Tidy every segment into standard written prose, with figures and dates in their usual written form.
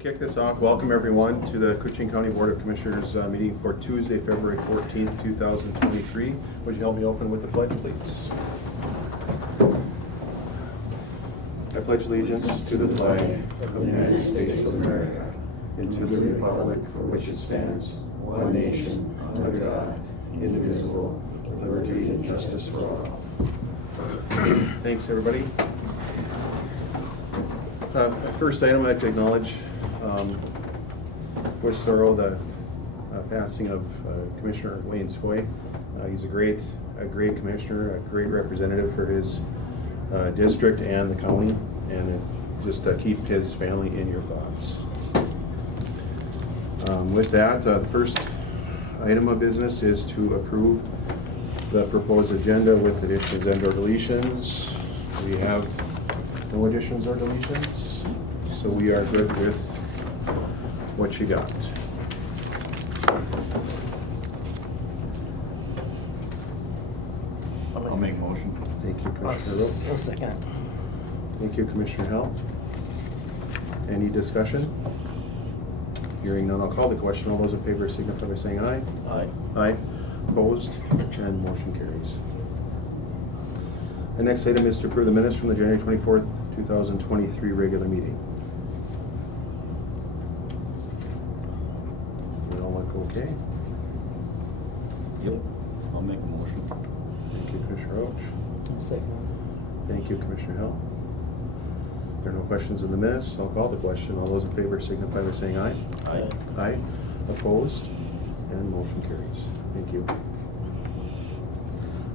kick this off. Welcome everyone to the Koochiching County Board of Commissioners meeting for Tuesday, February 14th, 2023. Would you help me open with the pledge, please? I pledge allegiance to the flag of the United States of America and to the republic for which it stands, one nation, under God, indivisible, with liberty and justice for all. Thanks, everybody. First item, I'd like to acknowledge with sorrow the passing of Commissioner Wayne Skoy. He's a great commissioner, a great representative for his district and the county, and just keep his family in your thoughts. With that, the first item of business is to approve the proposed agenda with additions and or deletions. We have no additions or deletions, so we are good with what you got. I'll make a motion. Thank you, Commissioner Roach. I'll second. Thank you, Commissioner Hell. Any discussion? Hearing none, I'll call the question. All those in favor signify by saying aye. Aye. Aye. Opposed? And motion carries. The next item is to approve the minutes from the January 24th, 2023 regular meeting. They all look okay? Yep. I'll make a motion. Thank you, Commissioner Roach. I'll second. Thank you, Commissioner Hill. If there are no questions in the minutes, I'll call the question. All those in favor signify by saying aye. Aye. Aye. Opposed? And motion carries. Thank you.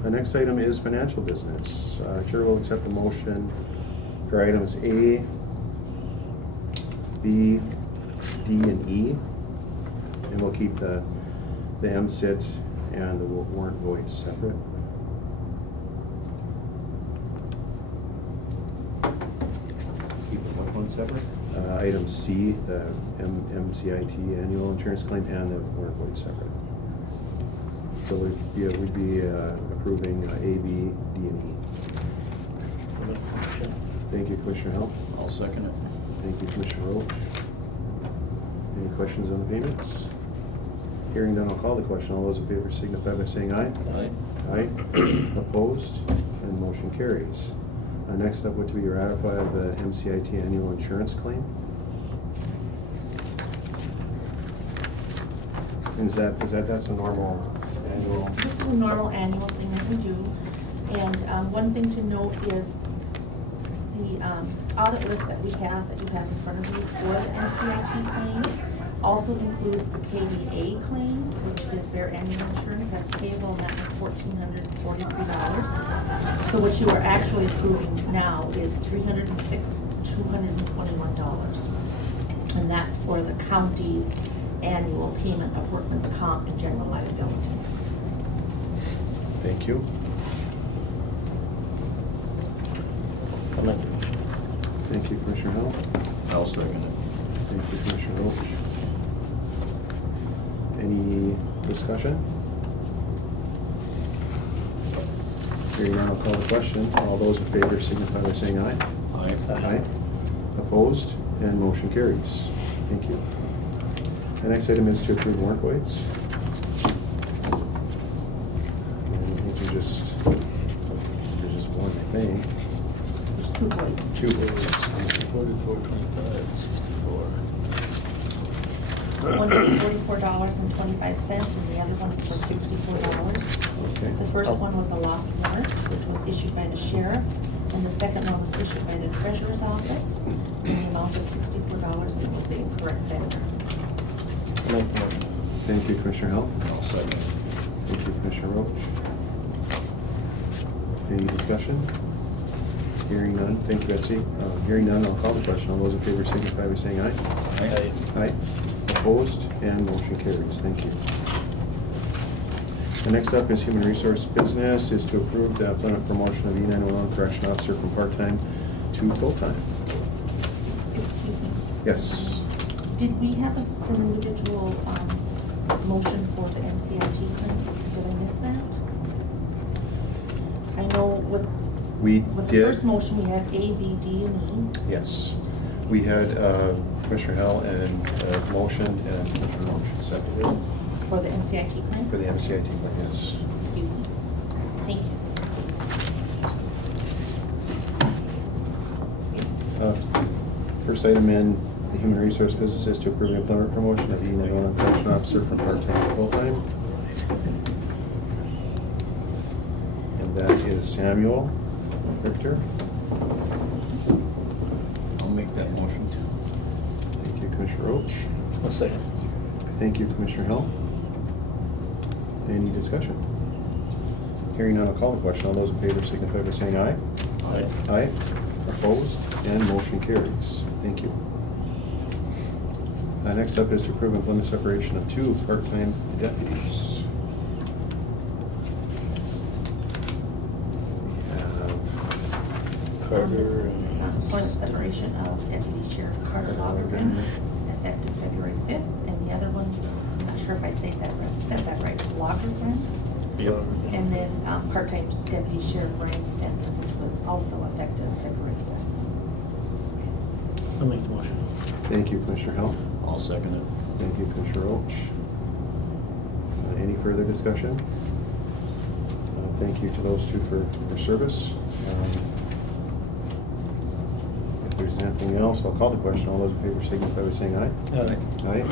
The next item is financial business. Chair will accept the motion for items A, B, D, and E. And we'll keep the MSIT and the warrant voice separate. Keep what one separate? Item C, the MCIT annual insurance claim, and the warrant voice separate. So we'd be approving A, B, D, and E. I'll make a motion. Thank you, Commissioner Hill. I'll second it. Thank you, Commissioner Roach. Any questions on the payments? Hearing none, I'll call the question. All those in favor signify by saying aye. Aye. Aye. Opposed? And motion carries. Next up would be ratify the MCIT annual insurance claim. That's a normal annual? This is a normal annual thing that we do. And one thing to note is the audit list that you have in front of you for the NCIT claim also includes the KDA claim, which is their annual insurance. That's payable, and that is $1,443. So what you are actually approving now is $306,221. And that's for the county's annual payment of workman's comp and general liability. Thank you. I'll make a motion. Thank you, Commissioner Hill. I'll second it. Thank you, Commissioner Roach. Any discussion? Hearing none, I'll call the question. All those in favor signify by saying aye. Aye. Aye. Opposed? And motion carries. Thank you. The next item is to approve warrant voids. And there's just one, I think. There's 2 voids. Two voids. 44.25, 64. One is $44.25, and the other one is for $64. Okay. The first one was a lost warrant, which was issued by the sheriff, and the second one was issued by the treasurer's office, in the amount of $64, and it was the incorrect vendor. I'll make a motion. Thank you, Commissioner Hill. I'll second it. Thank you, Commissioner Roach. Any discussion? Hearing none. Thank you, Betsy. Hearing none, I'll call the question. All those in favor signify by saying aye. Aye. Aye. Opposed? And motion carries. Thank you. The next up is human resource business, is to approve the employment promotion of E911 correction officer from part-time to full-time. Excuse me. Yes. Did we have an individual motion for the NCIT claim? Did I miss that? I know with We the did. first motion, we had A, B, D, and E. Yes. We had Commissioner Hell and motion and Commissioner Roach seconded For the NCIT plan? for the MCIT plan, yes. Excuse me. Thank you. First item in the human resource business is to approve the employment promotion of the Nagona correction officer from part-time to full-time. And that is Samuel Victor. I'll make that motion. Thank you, Commissioner Roach. I'll second. Thank you, Commissioner Hill. Any discussion? Hearing none, I'll call the question. All those in favor signify by saying aye. Aye. Aye. Opposed? And motion carries. Thank you. Next up is to approve employment separation of 2 part-time deputies. We have Carter This is and. employment separation of Deputy Sheriff Carter Lagergren, effective February 5th, and the other one, I'm not sure if I said that right, Lagergren. Yep. And then part-time Deputy Sheriff Brian Stenson, which was also effective February 5th. I'll make the motion. Thank you, Commissioner Hill. I'll second it. Thank you, Commissioner Roach. Any further discussion? Thank you to those 2 for their service. If there's nothing else, I'll call the question. All those in favor signify by saying aye. Aye. Aye.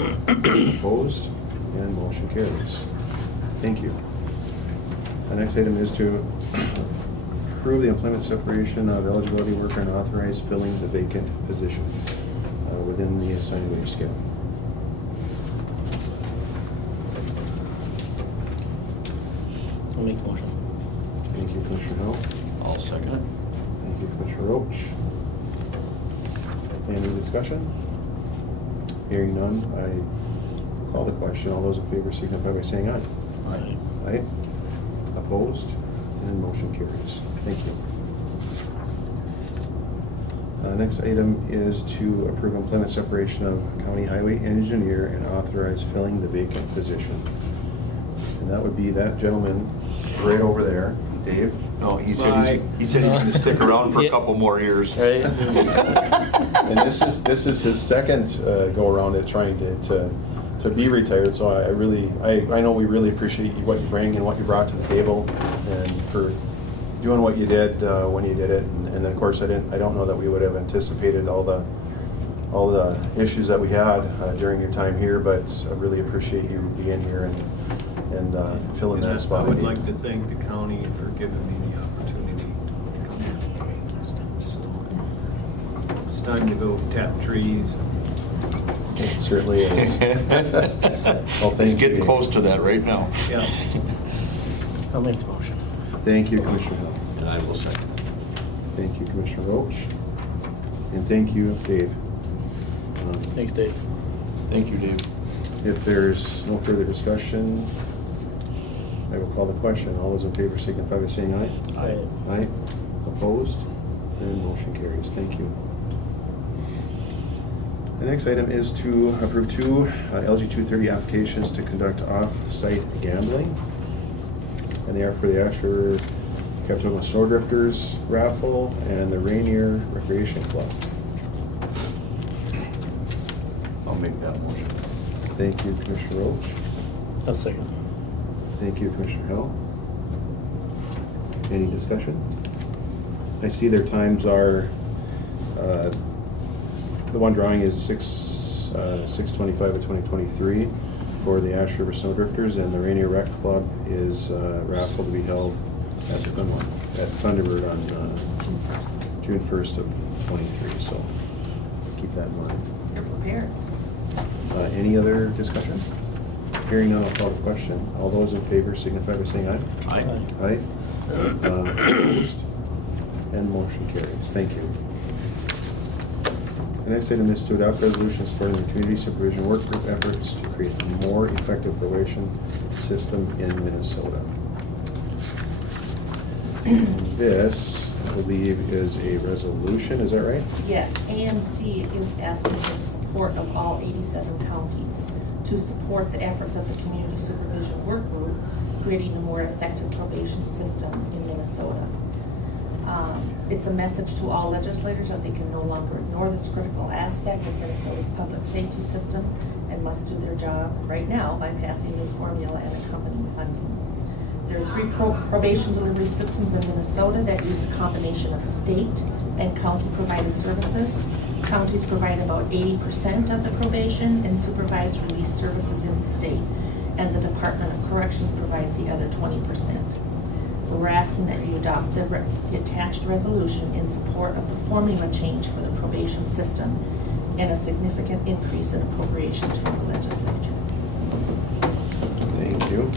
Opposed? And motion carries. Thank you. The next item is to approve the employment separation of eligibility worker and authorize filling the vacant position within the assigned wage scale. I'll make the motion. Thank you, Commissioner Hill. I'll second it. Thank you, Commissioner Roach. Any discussion? Hearing none, I call the question. All those in favor signify by saying aye. Aye. Aye. Opposed? And motion carries. Thank you. Next item is to approve employment separation of county highway engineer and authorize filling the vacant position. And that would be that gentleman right over there, Dave. No, he said he's gonna stick around for a Yeah. couple more years. Right. And this is his second go-around at trying to be retired, so I know we really appreciate what you bring and what you brought to the table, and for doing what you did when you did it. And then, of course, I don't know that we would have anticipated all the issues that we had during your time here, but I really appreciate you being here and filling that spot. I would like to thank the county for giving me the opportunity to come in. So, it's time to go tap trees. It certainly is. Well, thank It's you, getting Dave. close to that right now. Yeah. I'll make the motion. Thank you, Commissioner Hill. And I will second. Thank you, Commissioner Roach. And thank you, Dave. Thanks, Dave. Thank you, Dave. If there's no further discussion, I will call the question. All those in favor signify by saying aye. Aye. Aye. Opposed? And motion carries. Thank you. The next item is to approve 2 LG 230 applications to conduct off-site gambling. And they are for the Asher Capitola Snowdrifters raffle and the Rainier Recreation Club. I'll make that motion. Thank you, Commissioner Roach. I'll second. Thank you, Commissioner Hill. Any discussion? I see their times are, the one drawing is 6/25 of 2023 for the Ash River Snowdrifters, and the Rainier Rec Club is raffle to be held at Thunderbird on June 1st of 23, so keep that in mind. You're prepared. Any other discussion? Hearing none, I'll call the question. All those in favor signify by saying aye. Aye. Aye. Opposed? And motion carries. Thank you. The next item is to adopt resolution supporting the community supervision work group efforts to create a more effective probation system in Minnesota. And this, I believe, is a resolution, is that right? Yes, AMC is asking for support of all 87 counties to support the efforts of the Community Supervision Work Group, creating a more effective probation system in Minnesota. It's a message to all legislators that they can no longer ignore this critical aspect of Minnesota's public safety system and must do their job right now by passing new formula and accompanying funding. There are 3 probation delivery systems in Minnesota that use a combination of state and county provided services. Counties provide about 80% of the probation and supervised release services in the state, and the Department of Corrections provides the other 20%. So we're asking that you adopt the attached resolution in support of the formula change for the probation system and a significant increase in appropriations from the legislature. Thank you.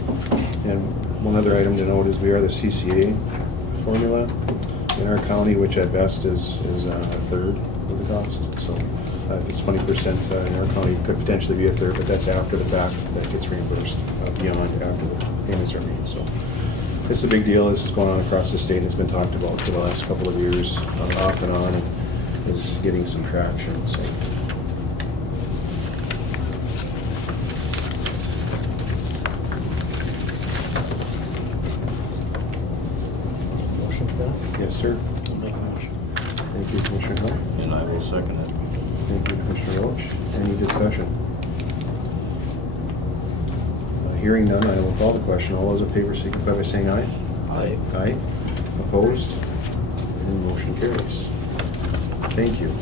And one other item to note is we are the CCA formula in our county, which at best is a third of the cost. So if it's 20% in our county, it could potentially be a third, but that's after the fact that gets reimbursed beyond after the payments are made. So this is a big deal. This is going on across the state. It's been talked about for the last couple of years, off and on, and is getting some traction. So. Motion for that? Yes, sir. I'll make a motion. Thank you, Commissioner Hill. And I will second it. Thank you, Commissioner Roach. Any discussion? Hearing none, I will call the question. All those in favor signify by saying aye. Aye. Aye. Opposed? And motion carries. Thank you.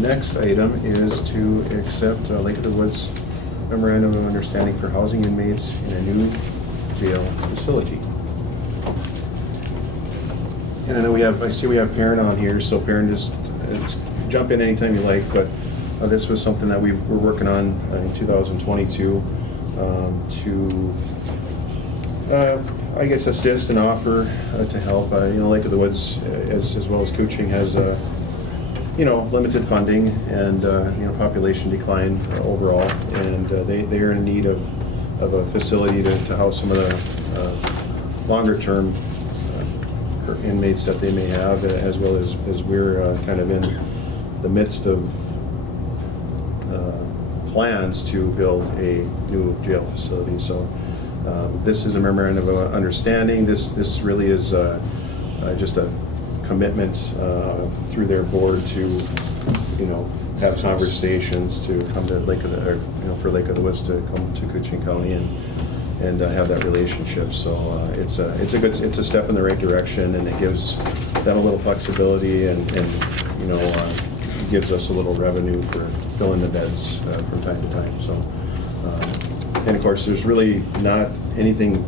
Next item is to accept Lake of the Woods Memorandum of Understanding for housing inmates in a new jail facility. And I see we have Perrin on here, so Perrin, just jump in anytime you like, but this was something that we were working on in 2022 to, I guess, assist and offer to help. Lake of the Woods, as well as Koochiching, has limited funding and population decline overall, and they are in need of a facility to house some of the longer term inmates that they may have, as well as we're kind of in the midst of plans to build a new jail facility. So this is a memorandum of understanding. This really is just a commitment through their board to have conversations to come to for Lake of the Woods to come to Koochiching County and have that relationship. So it's a step in the right direction, and it gives them a little flexibility and gives us a little revenue for filling the beds from time to time. So and of course there's really not anything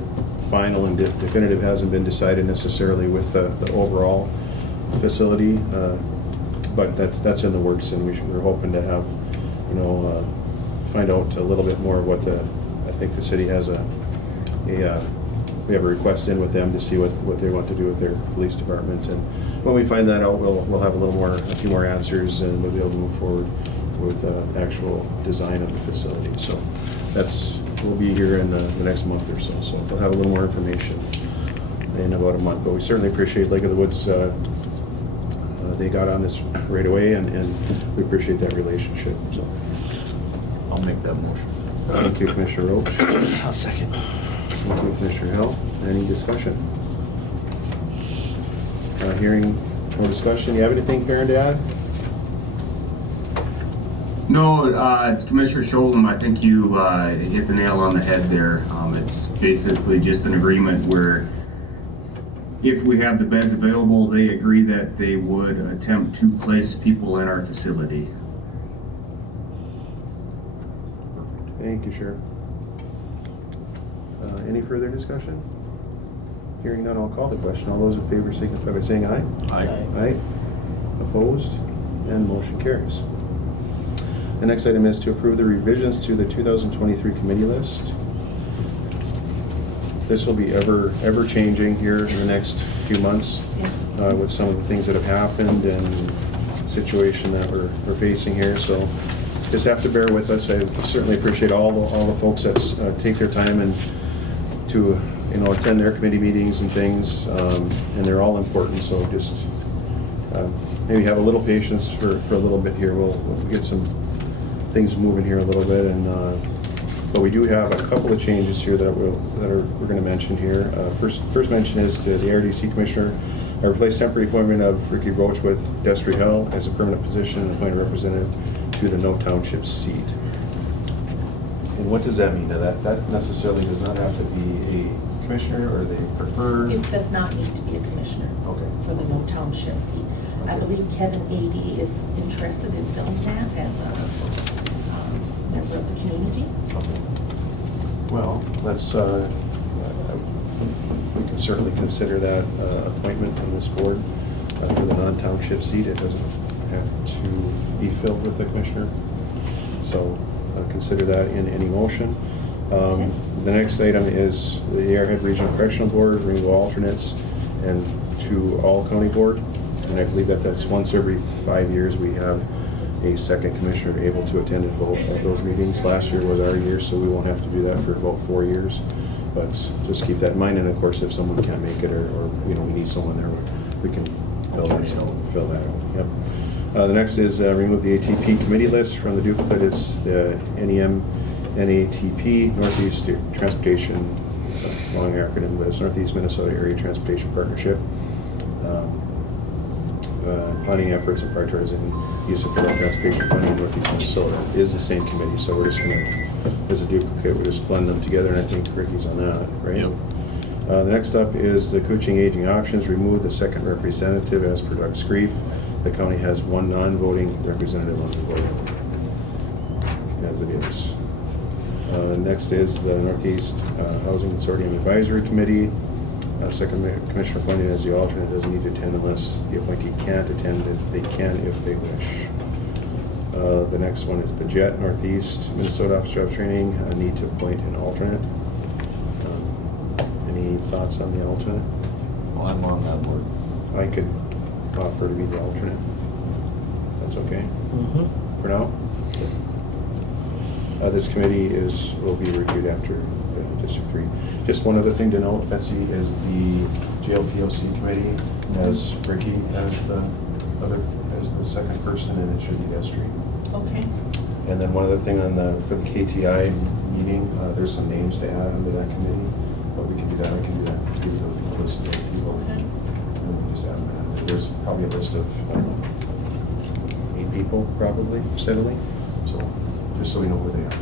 final and definitive hasn't been decided necessarily with the overall facility, but that's in the works, and we're hoping to have find out a little bit more of what I think the city has we have a request in with them to see what they want to do with their police department, and when we find that out, we'll have a few more answers, and we'll be able to move forward with actual design of the facility. So we'll be here in the next month or so. So we'll have a little more information in about a month. But we certainly appreciate Lake of the Woods. They got on this right away, and we appreciate that relationship. So I'll make that motion. thank you, Commissioner Roach. I'll second. Thank you, Commissioner Hill. Any discussion? Hearing no discussion. You have anything, Perrin, to add? No, Commissioner Scholem, I think you hit the nail on the head there. It's basically just an agreement where if we have the beds available, they agree that they would attempt to place people in our facility. Thank you, Sheriff. Any further discussion? Hearing none, I'll call the question. All those in favor signify by saying aye. Aye. Aye. Opposed? And motion carries. The next item is to approve the revisions to the 2023 committee list. This will be ever changing here in the next few months with some of the things that have happened and the situation that we're facing here. So just have to bear with us. I certainly appreciate all the folks that take their time and to attend their committee meetings and things, and they're all important. So just maybe have a little patience for a little bit here. We'll get some things moving here a little bit, and But we do have a couple of changes here that we're going to mention here. First mention is to the ARDC Commissioner. I replace temporary appointment of Ricky Roach with Destry Hell as a permanent position and appoint a representative to the No Township seat. And what does that mean? Now, that necessarily does not have to be a commissioner, or they prefer? It does not need to be a commissioner. Okay. For the No Township seat. I believe Kevin A.D. is interested in filling that as a member of the community. Okay. Well, let's, we can certainly consider that appointment from this board for the non-township seat. It doesn't have to be filled with a commissioner. So consider that in any motion. Okay. The next item is the Airhead Regional Correctional Board, remove alternates and to all county board. And I believe that that's once every 5 years we have a second commissioner able to attend and vote at those meetings. Last year was our year, so we won't have to do that for about 4 years. But just keep that in mind, and of course, if someone can't make it, or we need someone there, we can fill that out. Yep. The next is remove the ATP committee list from the duplicate. It's the NATP, Northeast Transportation, it's a long acronym, but it's Northeast Minnesota Area Transportation Partnership. Planning efforts and prioritizing use of federal transportation funding in Northeast Minnesota is the same committee, so we're just going to, as a duplicate, we just blend them together, and I think Ricky's on that, right? Yep. The next up is the Koochiching Aging Options. Remove the second representative as per Doug Screef. The county has one non-voting representative on the board, as it is. Next is the Northeast Housing Consortium Advisory Committee. Second commissioner appointed as the alternate doesn't need to attend unless the appointee can't attend. They can if they wish. The next one is the JET, Northeast Minnesota Office Job Training. Need to appoint an alternate. Any thoughts on the alternate? Well, I'm on that board. I could offer to be the alternate. That's okay for now. This committee will be reviewed after District 3. Just one other thing to note, Betsy, is the jail POC committee has Ricky as the second person, and it should be Destry. Okay. And then one other thing for the KTI meeting, there's some names to add under that committee, but we can do that. I can do that. Give the list of people. Okay. And we just add that. There's probably a list of 8 people, probably steadily. So just so we know who they are.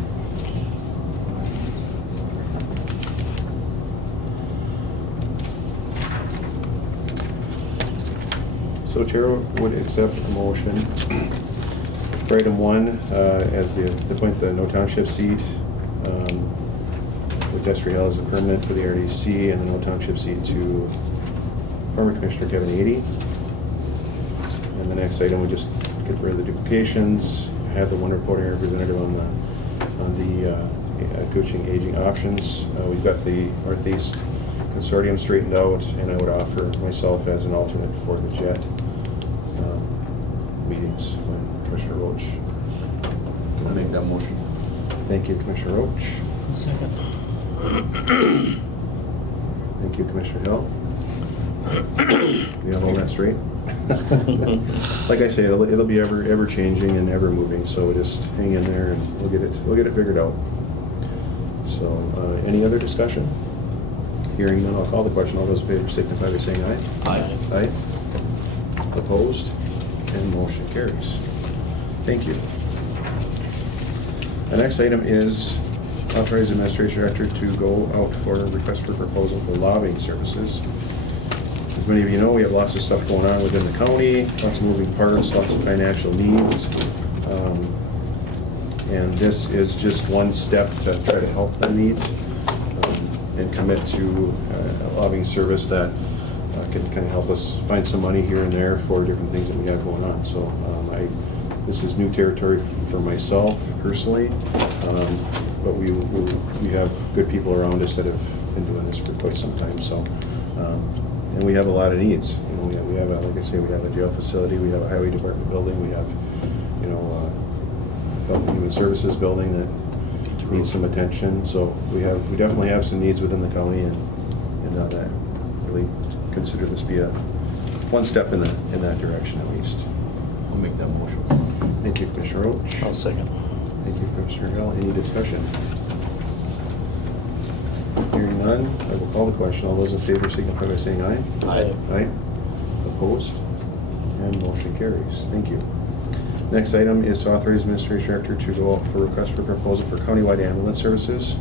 So Chair would accept a motion for item 1 as the appoint the No Township seat with Destry Hell as a permanent for the RDC, and the No Township seat to former Commissioner Kevin Ady. And the next item, we just get rid of the duplications, have the one reporting representative on the Koochiching Aging Options. We've got the Northeast Consortium straightened out, and I would offer myself as an alternate for the JET meetings when Commissioner Roach. I'll make that motion. Thank you, Commissioner Roach. Second. Thank you, Commissioner Hill. You have all that straight? Like I say, it'll be ever changing and ever moving, so just hang in there and we'll get it figured out. So, any other discussion? Hearing none, I'll call the question. All those in favor signify by saying aye. Aye. Aye. Opposed? And motion carries. Thank you. The next item is authorize the administration director to go out for a request for proposal for lobbying services. As many of you know, we have lots of stuff going on within the county, lots of moving parts, lots of financial needs. And this is just one step to try to help the needs and commit to a lobbying service that can kind of help us find some money here and there for different things that we have going on. So this is new territory for myself personally, but we have good people around us that have been doing this for quite some time. So, and we have a lot of needs. You know, we have like I say, we have a jail facility, we have a highway department building, we have, Health and Human Services building that needs some attention. So we definitely have some needs within the county, and that really consider this be one step in that direction at least. I'll make that motion. Thank you, Commissioner Roach. I'll second. Thank you, Commissioner Hill. Any discussion? Hearing none, I will call the question. All those in favor signify by saying aye. Aye. Aye. Opposed? And motion carries. Thank you. Next item is to authorize Administration Director to go out for request for proposal for countywide ambulance services.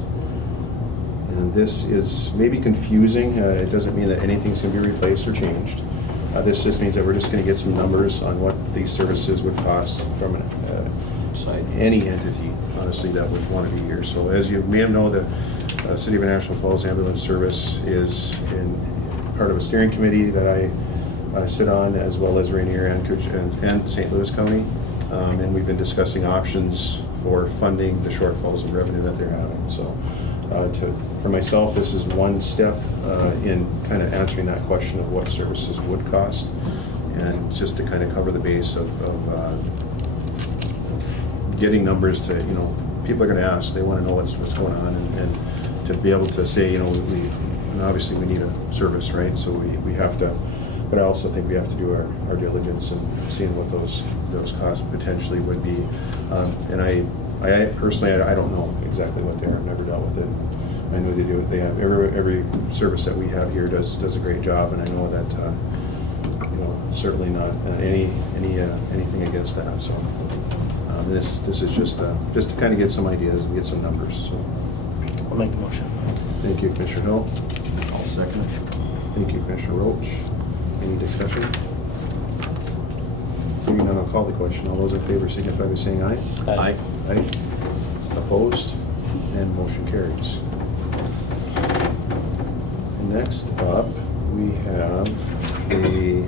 And this is maybe confusing. It doesn't mean that anything's going to be replaced or changed. This just means that we're just going to get some numbers on what these services would cost from any entity, honestly, that would want to be here. So as you may know, the City of National Falls Ambulance Service is part of a steering committee that I sit on, as well as Rainier and St. Louis County. And we've been discussing options for funding the shortfalls in revenue that they're having. So for myself, this is one step in kind of answering that question of what services would cost, and just to kind of cover the base of getting numbers to, people are going to ask, they want to know what's going on, and to be able to say, and obviously we need a service, right? So we have to, but I also think we have to do our diligence and seeing what those costs potentially would be. And I personally, I don't know exactly what they are. I've never dealt with it. I know they do. They have every service that we have here does a great job, and I know that certainly not anything against that. So this is just to kind of get some ideas and get some numbers. So I'll make the motion. thank you, Commissioner Hill. I'll second it. Thank you, Commissioner Roach. Any discussion? Hearing none, I'll call the question. All those in favor signify by saying aye. Aye. Aye. Opposed? And motion carries. And next up, we have the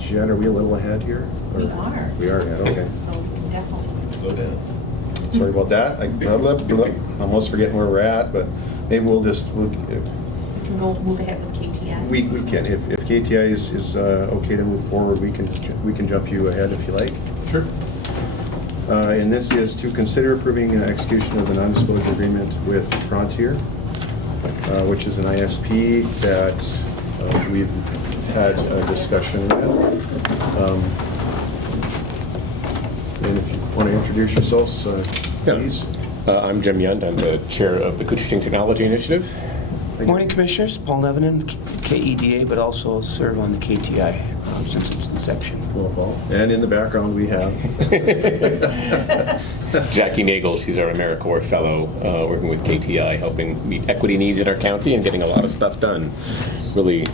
jet. Are we a little ahead here? Or- We are. We are ahead, okay. So definitely. Slow down. Sorry about that. I'm almost forgetting where we're at, but maybe we'll We can go move ahead with KTI. we can. If KTI is okay to move forward, we can jump you ahead if you like. Sure. And this is to consider approving execution of the non-disclosure agreement with Frontier, which is an ISP that we've had a discussion with. And if you want to introduce yourselves, please. I'm Jim Yund. I'm the chair of the Koochiching Technology Initiative. Morning, Commissioners. Paul Nevenin, KEDA, but also serve on the KTI since its inception. Hello, Paul. And in the background, we have Jackie Nagel, she's our AmeriCorps fellow, working with KTI, helping meet equity needs in our county and getting a lot of stuff done. Really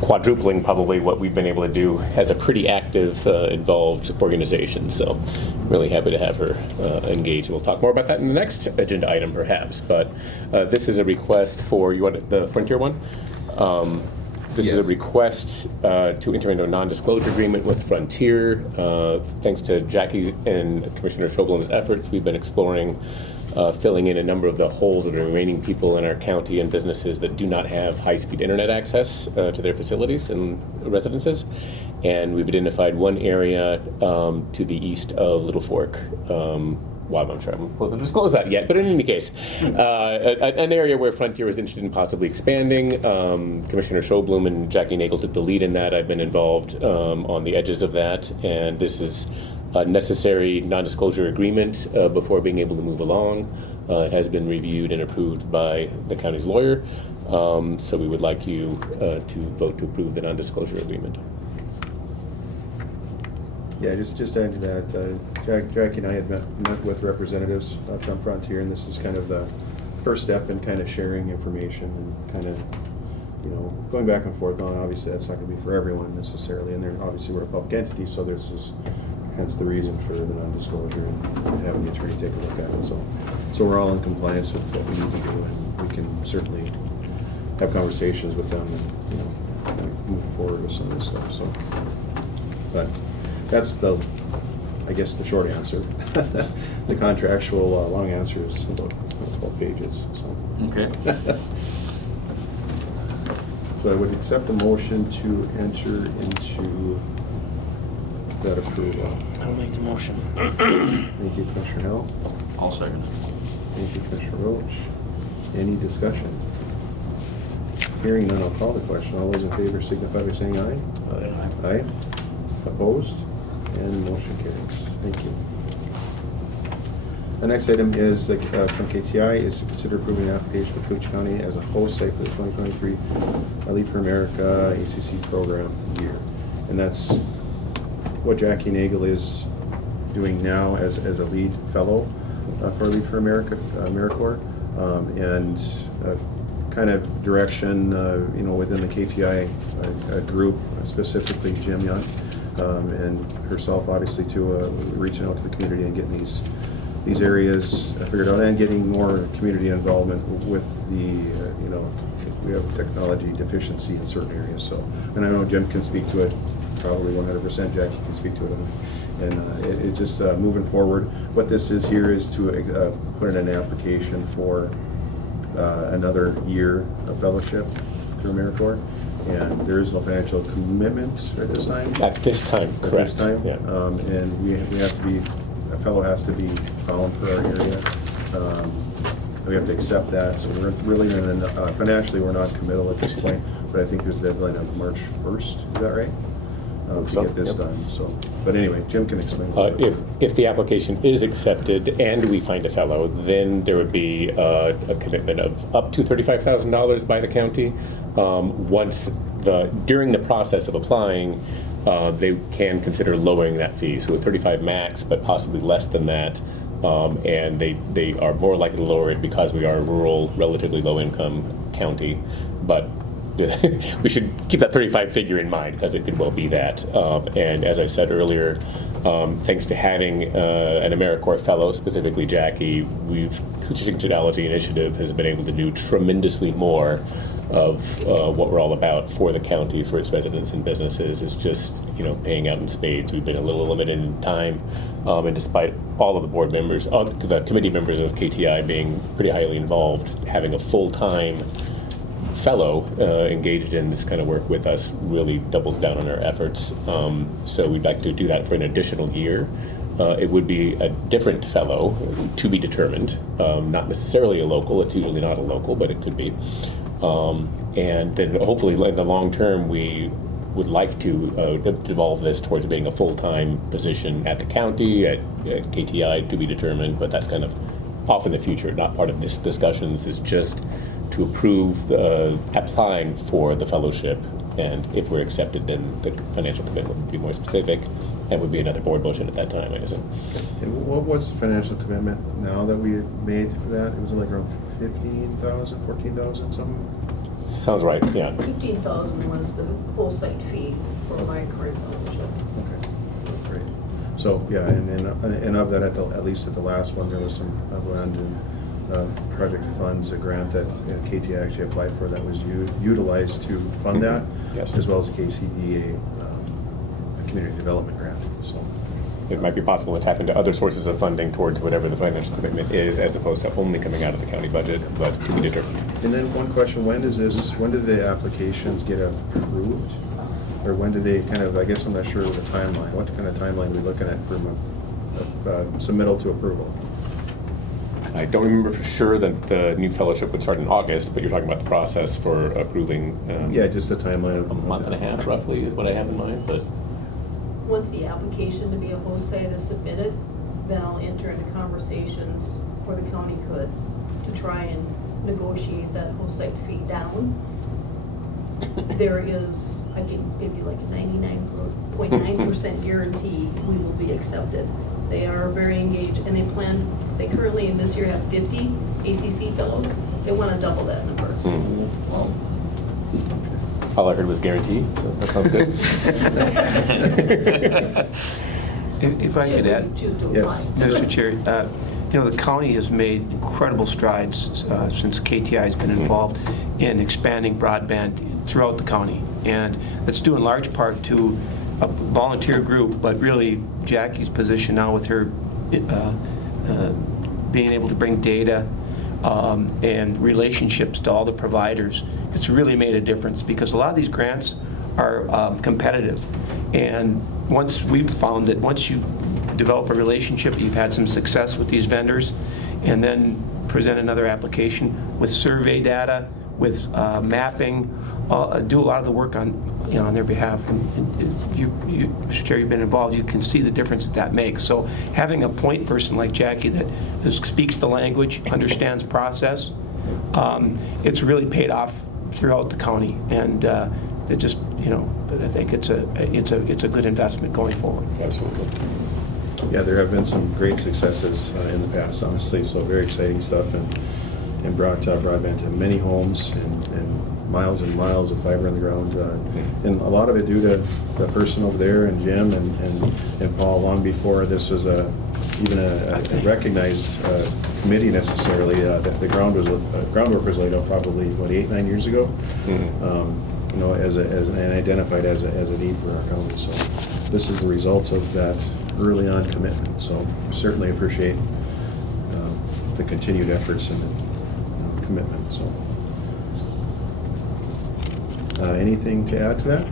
quadrupling probably what we've been able to do as a pretty active, involved organization. So really happy to have her engaged. We'll talk more about that in the next agenda item perhaps. But this is a request for, you want the Frontier one? This is a request to enter into a non-disclosure agreement with Frontier. Thanks to Jackie's and Commissioner Schoblem's efforts, we've been exploring filling in a number of the holes of the remaining people in our county and businesses that do not have high-speed internet access to their facilities and residences. And we've identified one area to the east of Little Fork. Well, I'm sure I'm not supposed to disclose that yet, but in any case, an area where Frontier is interested in possibly expanding. Commissioner Schoblum and Jackie Nagel took the lead in that. I've been involved on the edges of that, and this is a necessary non-disclosure agreement before being able to move along. It has been reviewed and approved by the county's lawyer, so we would like you to vote to approve the non-disclosure agreement. Yeah, just adding to that, Jackie and I had met with representatives from Frontier, and this is kind of the first step in kind of sharing information and kind of, going back and forth on. Obviously, that's not going to be for everyone necessarily, and obviously we're a public entity, so this is hence the reason for the non-disclosure and having the attorney take a look at it. So we're all in compliance with what we need to do, and we can certainly have conversations with them and kind of move forward with some of this stuff. So, but that's I guess the short answer. The contractual long answer is about 12 pages. So. Okay. So I would accept a motion to enter into that approval. I'll make the motion. Thank you, Commissioner Hill. I'll second it. Thank you, Commissioner Roach. Any discussion? Hearing none, I'll call the question. All those in favor signify by saying aye. Aye. Opposed? And motion carries. Thank you. The next item is from KTI is to consider approving an application for Koochiching County as a host site for the 2023 Lead for America ACC program year. And that's what Jackie Nagel is doing now as a lead fellow for Lead for America, AmeriCorps, and kind of direction, within the KTI group, specifically Jim Young, and herself, obviously, to reaching out to the community and getting these areas figured out and getting more community involvement with we have technology deficiency in certain areas. So, and I know Jim can speak to it, probably 100%. Jackie can speak to it, and it just moving forward. What this is here is to put in an application for another year of fellowship through AmeriCorps, and there is no financial commitment at this time. At this time, correct. At this time, Yeah. And we have to be, a fellow has to be found for our area. We have to accept that, so we're really financially we're not committal at this point, but I think there's a deadline of March 1st, is that right? To So, get this yep. done, so, but anyway, Jim can explain. If the application is accepted and we find a fellow, then there would be a commitment of up to $35,000 by the county. During the process of applying, they can consider lowering that fee. So with 35 max, but possibly less than that. And they are more likely to lower it because we are a rural, relatively low-income county. But we should keep that 35 figure in mind because it could well be that. And as I said earlier, thanks to having an AmeriCorps fellow, specifically Jackie, Koochiching Technology Initiative has been able to do tremendously more of what we're all about for the county, for its residents and businesses. It's just, paying out in spades. We've been a little limited in time, and despite all of the board members, all the committee members of KTI being pretty highly involved, having a full-time fellow engaged in this kind of work with us really doubles down on our efforts. So we'd like to do that for an additional year. It would be a different fellow to be determined, not necessarily a local. It's usually not a local, but it could be. And then hopefully in the long term, we would like to devolve this towards being a full-time position at the county, at KTI, to be determined, but that's kind of off in the future, not part of this discussion. This is just to approve applying for the fellowship, and if we're accepted, then the financial commitment would be more specific and would be another board motion at that time, I assume. And what's the financial commitment now that we made for that? It was like around 15,000, 14,000, something? Sounds right, yeah. 15,000 was the whole site fee for my current fellowship. Okay, great. So, yeah, and of that, at least at the last one, there was some land and project funds, a grant that KTI actually applied for that was utilized to fund that, Yes. as well as a KCDA, a community development grant, so. It might be possible to tap into other sources of funding towards whatever the financial commitment is, as opposed to only coming out of the county budget, but to be determined. And then one question, when do the applications get approved? Or when do they I guess I'm not sure of the timeline. What kind of timeline are we looking at from submittal to approval? I don't remember for sure that the new fellowship would start in August, but you're talking about the process for approving. Yeah, just the timeline of a month and a half, roughly, is what I have in mind, but. Once the application to be a host site is submitted, then I'll enter into conversations, or the county could, to try and negotiate that host site fee down. There is, I can give you like a 99.9% guarantee we will be accepted. They are very engaged, and they currently in this year have 50 ACC fellows. They want to double that number. Well, All I heard was guarantee, so that sounds good. If I could add, choose to apply. Yes. Mr. Chair, the county has made incredible strides since KTI has been involved in expanding broadband throughout the county. And that's due in large part to a volunteer group, but really Jackie's position now with her being able to bring data and relationships to all the providers, it's really made a difference because a lot of these grants are competitive. And we've found that once you develop a relationship, you've had some success with these vendors, and then present another application with survey data, with mapping, do a lot of the work on their behalf. And you, Mr. Chair, you've been involved. You can see the difference that makes. So having a point person like Jackie that speaks the language, understands process, it's really paid off throughout the county, and it just, I think it's a good investment going forward. Absolutely. Yeah, there have been some great successes in the past, honestly, so very exciting stuff, and brought broadband to many homes and miles of fiber on the ground. And a lot of it due to the person over there and Jim and Paul, long before this was even a recognized committee necessarily. The groundwork was laid out probably, 8-9 years ago, and identified as a need for our county. So this is the results of that early on commitment. So certainly appreciate the continued efforts and commitment. So anything to add to that?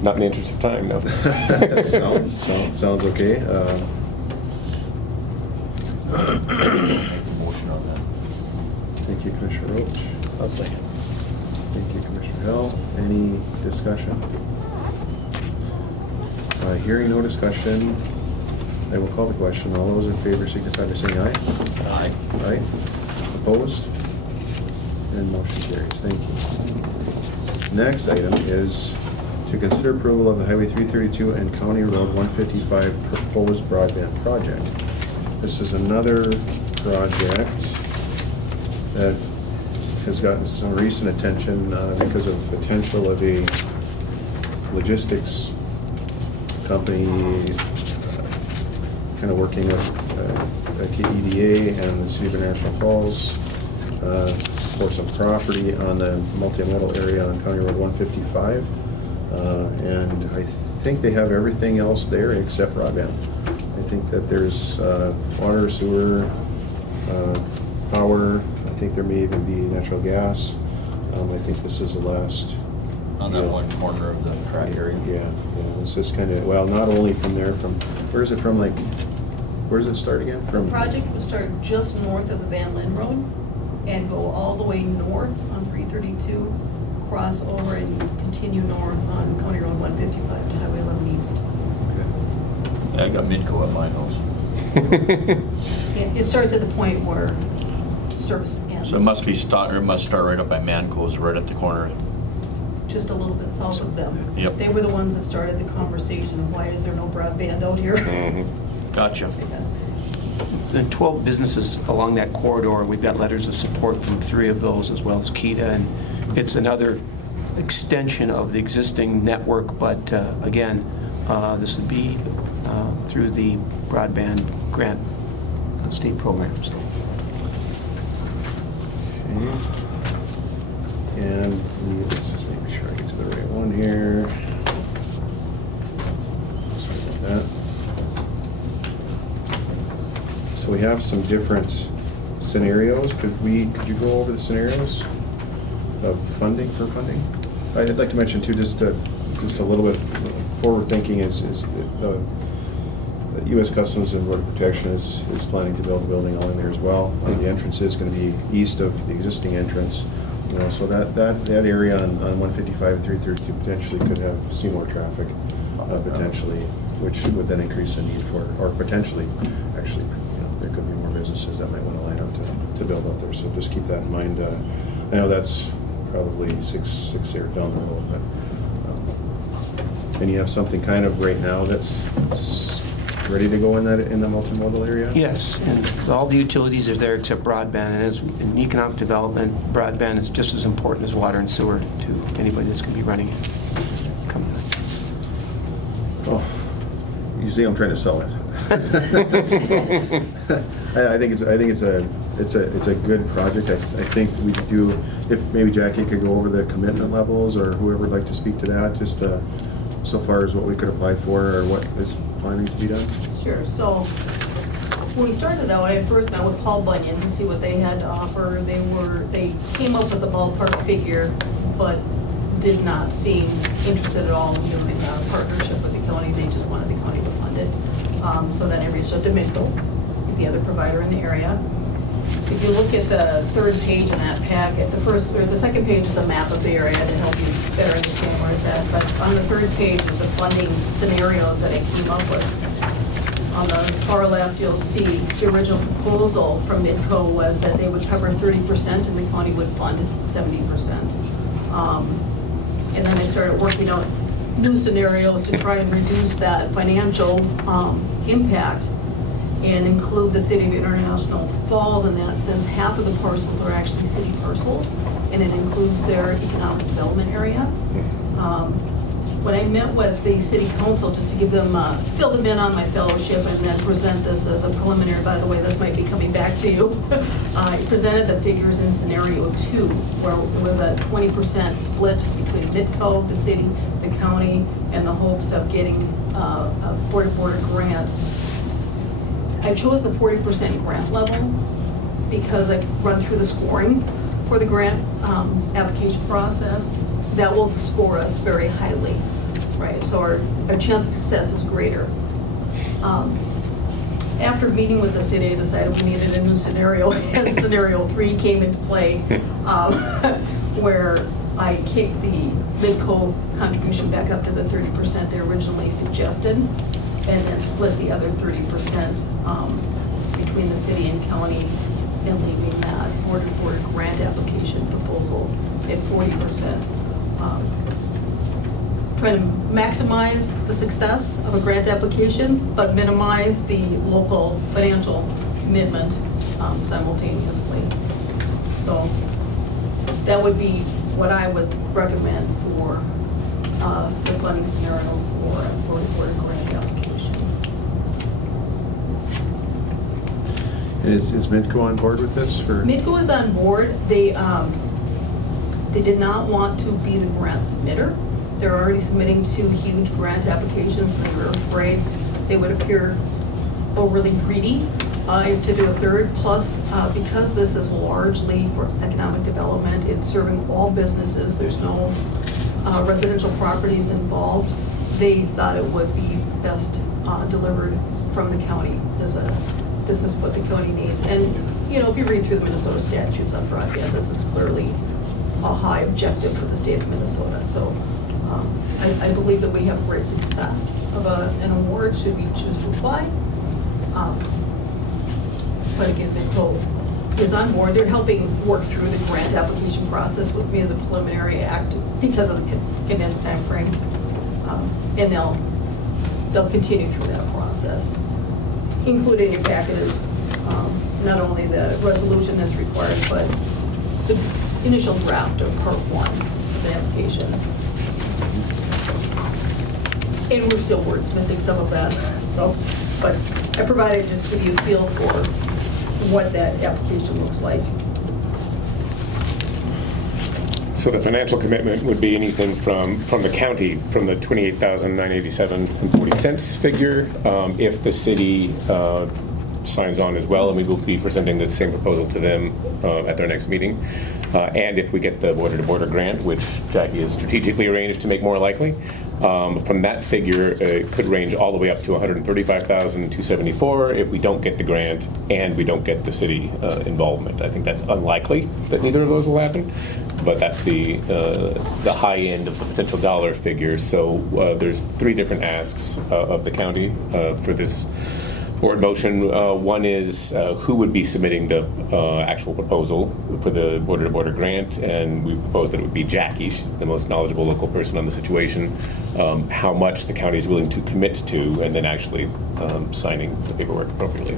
Not in the interest of time, no. Sounds okay. Motion on that. Thank you, Commissioner Roach. I'll second. Thank you, Commissioner Hill. Any discussion? Hearing no discussion, I will call the question. All those in favor signify by saying aye. Aye. Aye. Opposed? And motion carries. Thank you. Next item is to consider approval of the Highway 332 and County Road 155 proposed broadband project. This is another project that has gotten some recent attention because of the potential of a logistics company kind of working with KEDA and the City of National Falls for some property on the multimodal area on County Road 155. And I think they have everything else there except broadband. I think that there's water, sewer, power. I think there may even be natural gas. I think this is the last. On that one corner of the track area. Yeah, it's just kind of, well, not only from there, where is it from, where does it start again? The From project would start just north of the Van Linn Road and go all the way north on 332, cross over and continue north on County Road 155 to Highway 11 East. Yeah, I got Midco at my house. It starts at the point where service ends. So it must start right up by Manco's, right at the corner. Just a little bit south of them. Yep. They were the ones that started the conversation of why is there no broadband out here? Gotcha. The 12 businesses along that corridor, we've got letters of support from 3 of those, as well as KEDA, and it's another extension of the existing network, but again, this would be through the broadband grant state program. So. Okay. And let's just make sure I get to the right one here. Sorry about that. So we have some different scenarios. Could you go over the scenarios of funding for funding? I'd like to mention too, just a little bit forward thinking is the U.S. Customs and Border Protection is planning to build a building all in there as well. The entrance is going to be east of the existing entrance. So that area on 155 and 332 potentially could see more traffic, potentially, which would then increase the need for, or potentially, actually, there could be more businesses that might want to line up to build up there. So just keep that in mind. I know that's probably six years down the road, but and you have something kind of right now that's ready to go in the multimodal area? Yes, and all the utilities are there except broadband, and as in economic development, broadband is just as important as water and sewer to anybody that's going to be running it. Coming in. Oh, you see, I'm trying to sell it. I think it's a good project. I think we do. If maybe Jackie could go over the commitment levels, or whoever would like to speak to that, just so far as what we could apply for or what is planning to be done. Sure. So when we started out, I first met with Paul Bunyan to see what they had to offer. They came up with a ballpark figure, but did not seem interested at all in doing a partnership with the county. They just wanted the county to fund it. So then I reached out to Midco, the other provider in the area, If you look at the third page in that packet, the second page is the map of the area to help you better understand where it's at. But on the third page is the funding scenarios that I came up with. On the far left, you'll see the original proposal from Midco was that they would cover 30% and the county would fund 70%. And then I started working out new scenarios to try and reduce that financial impact and include the city of International Falls in that, since half of the parcels are actually city parcels, and it includes their economic development area. When I met with the city council, just to give them, fill them in on my fellowship and then present this as a preliminary, by the way, this might be coming back to you. I presented the figures in scenario 2, where it was a 20% split between Midco, the city, the county, and the hopes of getting a border-to-border grant. I chose the 40% grant level because I run through the scoring for the grant application process. That will score us very highly, right? So our chance of success is greater. After meeting with the city, I decided we needed a new scenario, and scenario 3 came into play, where I kicked the Midco contribution back up to the 30% they originally suggested, and then split the other 30% between the city and county, and leaving that border-to-border grant application proposal at 40%. Try to maximize the success of a grant application, but minimize the local financial commitment simultaneously. So that would be what I would recommend for the funding scenario for a border-to-border grant application. And is Midco on board with this? Midco is on board. They did not want to be the grant submitter. They're already submitting 2 huge grant applications. They were afraid they would appear overly greedy to do a third. Plus, because this is largely for economic development, it's serving all businesses, there's no residential properties involved, they thought it would be best delivered from the county as this is what the county needs. And, you know, if you read through the Minnesota statutes on broadband, this is clearly a high objective for the state of Minnesota. So I believe that we have great success of an award should we choose to apply. But again, Midco is on board. They're helping work through the grant application process with me as a preliminary act because of the condensed time frame. And they'll continue through that process. Included in your packet is not only the resolution that's required, but the initial draft of part 1 of the application. And we're still wordsmithing some of that. So, but I provided just to give you a feel for what that application looks like. So the financial commitment would be anything from the county, from the $28,987.40 figure, if the city signs on as well, and we will be presenting the same proposal to them at their next meeting. And if we get the border-to-border grant, which Jackie has strategically arranged to make more likely, from that figure, it could range all the way up to $135,274 if we don't get the grant and we don't get the city involvement. I think that's unlikely that neither of those will happen, but that's the high end of the potential dollar figure. So there's 3 different asks of the county for this board motion. One is who would be submitting the actual proposal for the border-to-border grant, and we propose that it would be Jackie. She's the most knowledgeable local person on the situation. How much the county is willing to commit to, and then actually signing the paperwork appropriately.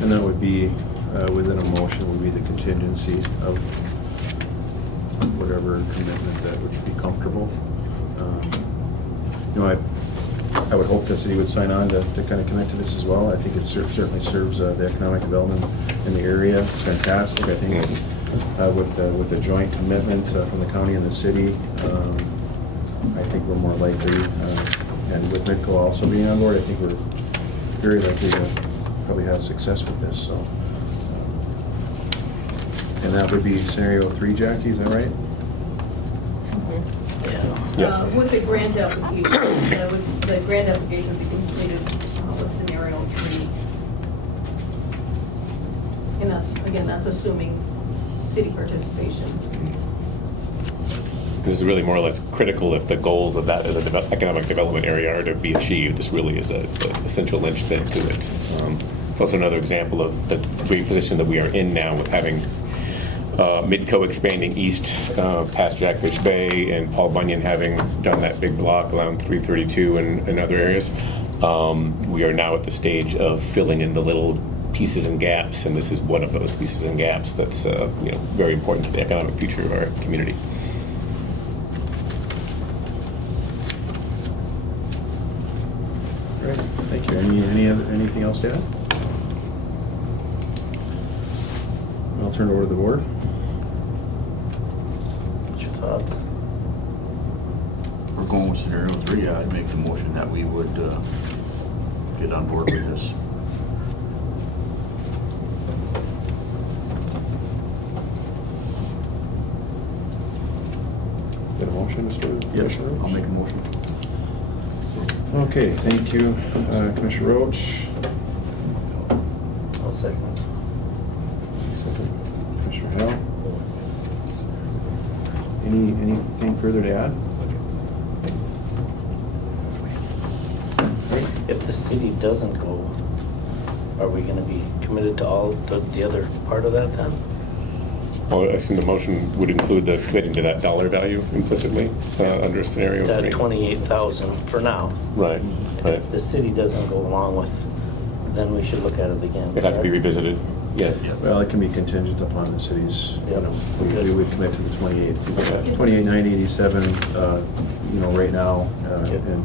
And that would be, within a motion, would be the contingency of whatever commitment that would be comfortable. You know, I would hope the city would sign on to kind of commit to this as well. I think it certainly serves the economic development in the area. It's fantastic. I think with the joint commitment from the county and the city, I think we're more likely, and with Midco also being on board, I think we're very likely to probably have success with this. So, and that would be scenario 3, Jackie, is that right? Yes. With the grant application, the grant application would be completed with scenario 3. And that's, again, that's assuming city participation. This is really more or less critical if the goals of that as an economic development area are to be achieved. This really is an essential linchpin to it. It's also another example of the great position that we are in now with having Midco expanding east past Jackfish Bay and Paul Bunyan having done that big block around 332 and other areas. We are now at the stage of filling in the little pieces and gaps, and this is one of those pieces and gaps that's very important to the economic future of our community. Great, thank you. Anything else to add? I'll turn it over to the board. What's your thoughts? We're going with scenario 3. Yeah, I'd make the motion that we would get on board with this. Get a motion, Mr. Yes, Commissioner Roach? I'll make a motion. Okay, thank you, Commissioner Roach. I'll second. Second, Commissioner Hale. Anything further to add? If the city doesn't go, are we gonna be committed to the other part of that then? Well, I assume the motion would include the committing to that dollar value implicitly under scenario 3. That 28,000 for now. Right. Right. If the city doesn't go along with, then we should look at it again. It'd have to be correct? revisited. Yeah. Yes. Well, it can be contingent upon the city's, Yep. we would commit to the 28, Okay. 28,987, right now, Yep. and,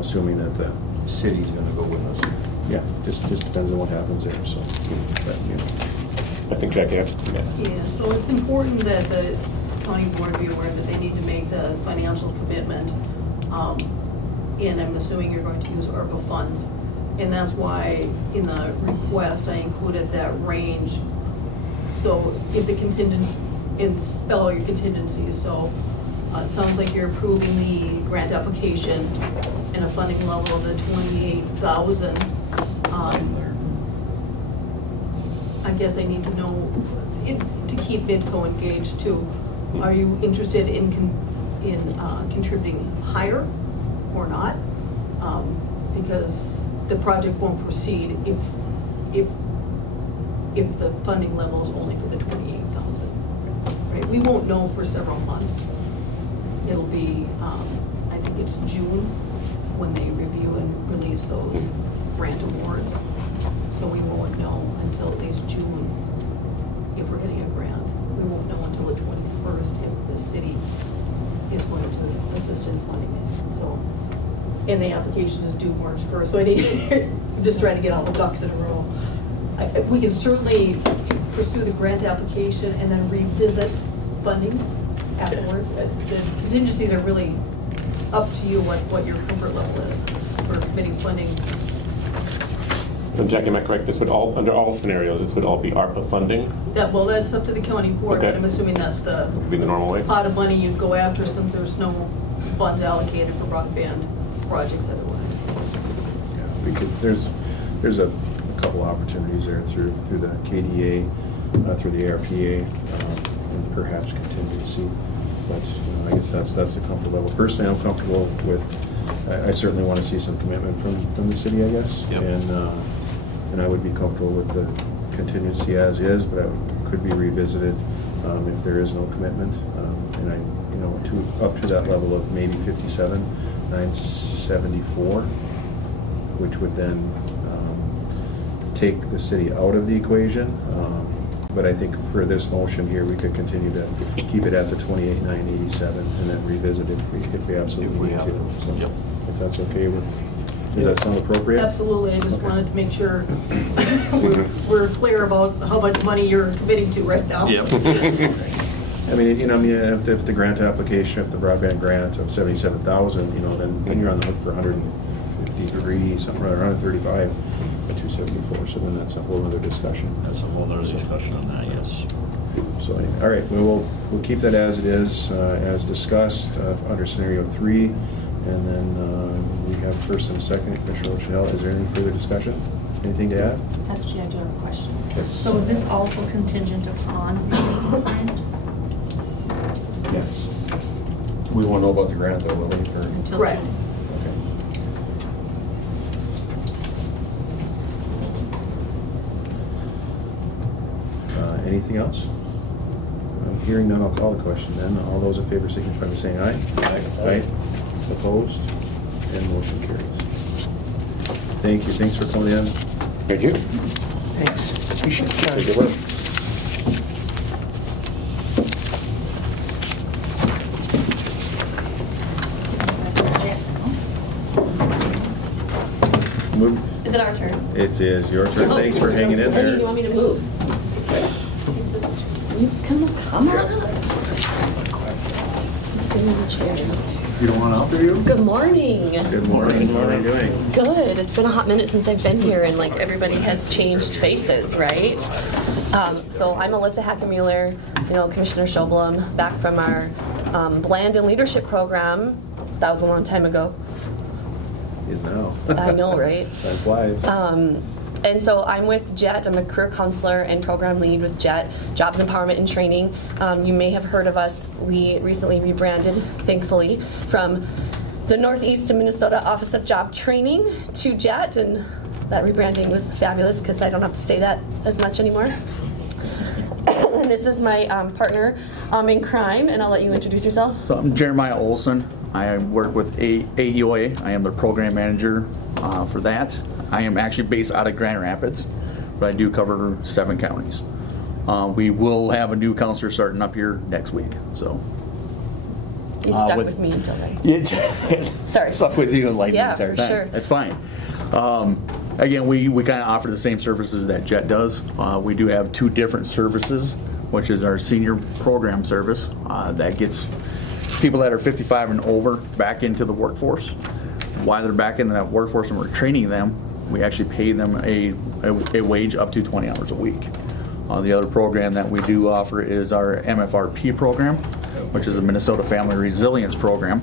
assuming that the city's gonna go with us. Yeah, just depends on what happens there, so, but, I think Jackie has. Yeah. Yeah, so it's important that the county board be aware that they need to make the financial commitment. And I'm assuming you're going to use ARPA funds. And that's why in the request, I included that range. So if the contingents, spell out your contingencies, so it sounds like you're approving the grant application and a funding level of the 28,000. I guess I need to know, to keep Midco engaged too. Are you interested in contributing higher or not? Because the project won't proceed if the funding level is only for the 28,000. Right? We won't know for several months. It'll be, I think it's June when they review and release those grant awards. So we won't know until at least June if we're getting a grant. We won't know until the 21st if the city is going to assist in funding it. So, and the application is due March 1st. So I'm just trying to get all the ducks in a row. We can certainly pursue the grant application and then revisit funding afterwards. The contingencies are really up to you what your comfort level is for committing funding. And Jackie, am I correct? This would under all scenarios, this would all be ARPA funding? Well, that's up to the county board, Okay. but I'm assuming that's the Would be the normal way? pot of money you'd go after since there's no funds allocated for broadband projects otherwise. we could, there's a couple opportunities there through the KDA, through the ARPA, and perhaps contingency. But I guess that's the comfort level. Personally, I'm comfortable with, I certainly want to see some commitment from the city, I guess. Yep. And I would be comfortable with the contingency as is, but it could be revisited if there is no commitment. And up to that level of maybe 57,974, which would then take the city out of the equation. But I think for this motion here, we could continue to keep it at the 28,987 and then revisit it if we absolutely need to. So, Yep. if that's okay with, does that sound appropriate? Absolutely, I just Okay. wanted to make sure we're clear about how much money you're committing to right now. Yep. I mean, if the grant application, if the broadband grant of 77,000, then you're on the hook for 153, something around 135, 274. So then that's a whole other discussion. That's a whole other discussion on that, yes. So, all right, we'll keep that as it is, as discussed, under scenario 3. And then we have first and second, Commissioner Rochelle. Is there any further discussion? Anything to add? Actually, I do have a question. Yes. So is this also contingent upon receiving the grant? Yes. We won't know about the grant though, will we? Until Right. June? Anything else? Hearing none, I'll call the question then. All those in favor signify by saying aye. Aye. Opposed? And motion carries. Thank you. Thanks for coming in. Thank you. Thanks. Appreciate it. Take it work. Move. Is it our turn? It is your turn. Thanks for hanging in Penny, do you there. want me to move? You come on up. I'm sitting in the chair. You don't want to offer you? Good morning. Good morning. How are you doing? Good. It's been a hot minute since I've been here, and like everybody has changed faces, right? So I'm Alyssa Hackenmuller, Commissioner Schoblum, back from our Bland and Leadership Program. That was a long time ago. Is now. I know, right? Time flies. And so I'm with JET. I'm a career counselor and program lead with JET, Jobs Empowerment and Training. You may have heard of us. We recently rebranded, thankfully, from the Northeast Minnesota Office of Job Training to JET, and that rebranding was fabulous because I don't have to say that as much anymore. And this is my partner in crime, and I'll let you introduce yourself. So I'm Jeremiah Olson. I work with AEOA. I am the program manager for that. I am actually based out of Grand Rapids, but I do cover 7 counties. We will have a new counselor starting up here next week. So He's stuck with me until then. yeah, Sorry. stuck with you like Yeah, the entire for time. sure. That's fine. Again, we kind of offer the same services that JET does. We do have 2 different services, which is our senior program service that gets people that are 55 and over back into the workforce. While they're back in that workforce and we're training them, we actually pay them a wage up to 20 hours a week. The other program that we do offer is our MFRP program, which is a Minnesota Family Resilience Program.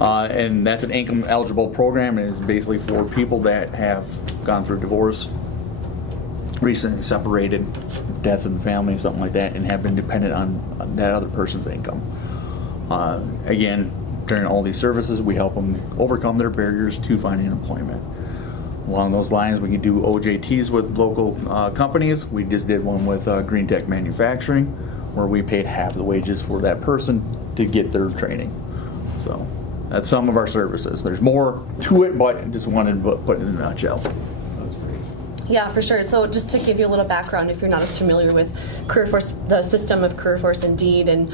And that's an income eligible program, and it's basically for people that have gone through divorce, recently separated, death in the family, something like that, and have been dependent on that other person's income. Again, during all these services, we help them overcome their barriers to finding employment. Along those lines, we can do OJTs with local companies. We just did one with Green Tech Manufacturing, where we paid half the wages for that person to get their training. So that's some of our services. There's more to it, but I just wanted to put it in a nutshell. Yeah, for sure. So just to give you a little background, if you're not as familiar with Career Force, the system of Career Force Indeed and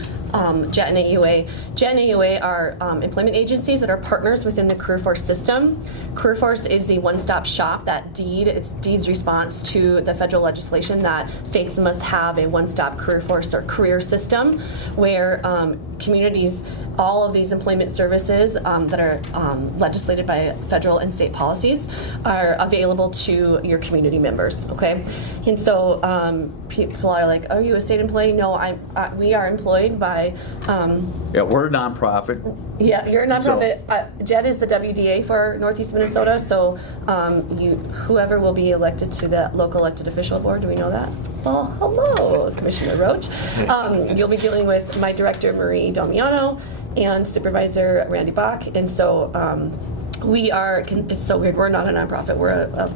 JET and AUA. JET and AUA are employment agencies that are partners within the Career Force system. Career Force is the one-stop shop that it's Deed's response to the federal legislation that states must have a one-stop Career Force or career system where communities, all of these employment services that are legislated by federal and state policies are available to your community members, okay? And so people are like, are you a state employee? No, we are employed by... Yeah, we're a nonprofit. Yeah, you're a nonprofit. JET is the WDA for Northeast Minnesota, so whoever will be elected to the local elected official board, do we know that? Well, hello, Commissioner Roach. You'll be dealing with my director, Marie Domiano, and supervisor, Randy Bach, and so it's so weird, we're not a nonprofit, we're a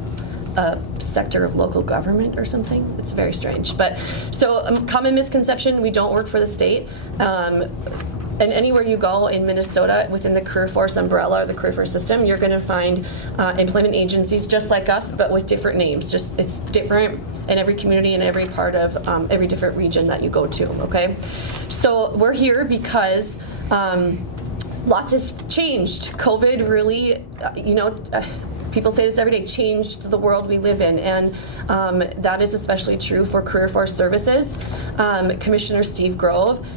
sector of local government or something. It's very strange. But so common misconception, we don't work for the state. And anywhere you go in Minnesota within the Career Force umbrella or the Career Force system, you're going to find employment agencies just like us, but with different names. Just it's different in every community and every part of every different region that you go to. Okay, so we're here because lots has changed. COVID really, people say this every day, changed the world we live in, and that is especially true for Career Force Services. Commissioner Steve Grove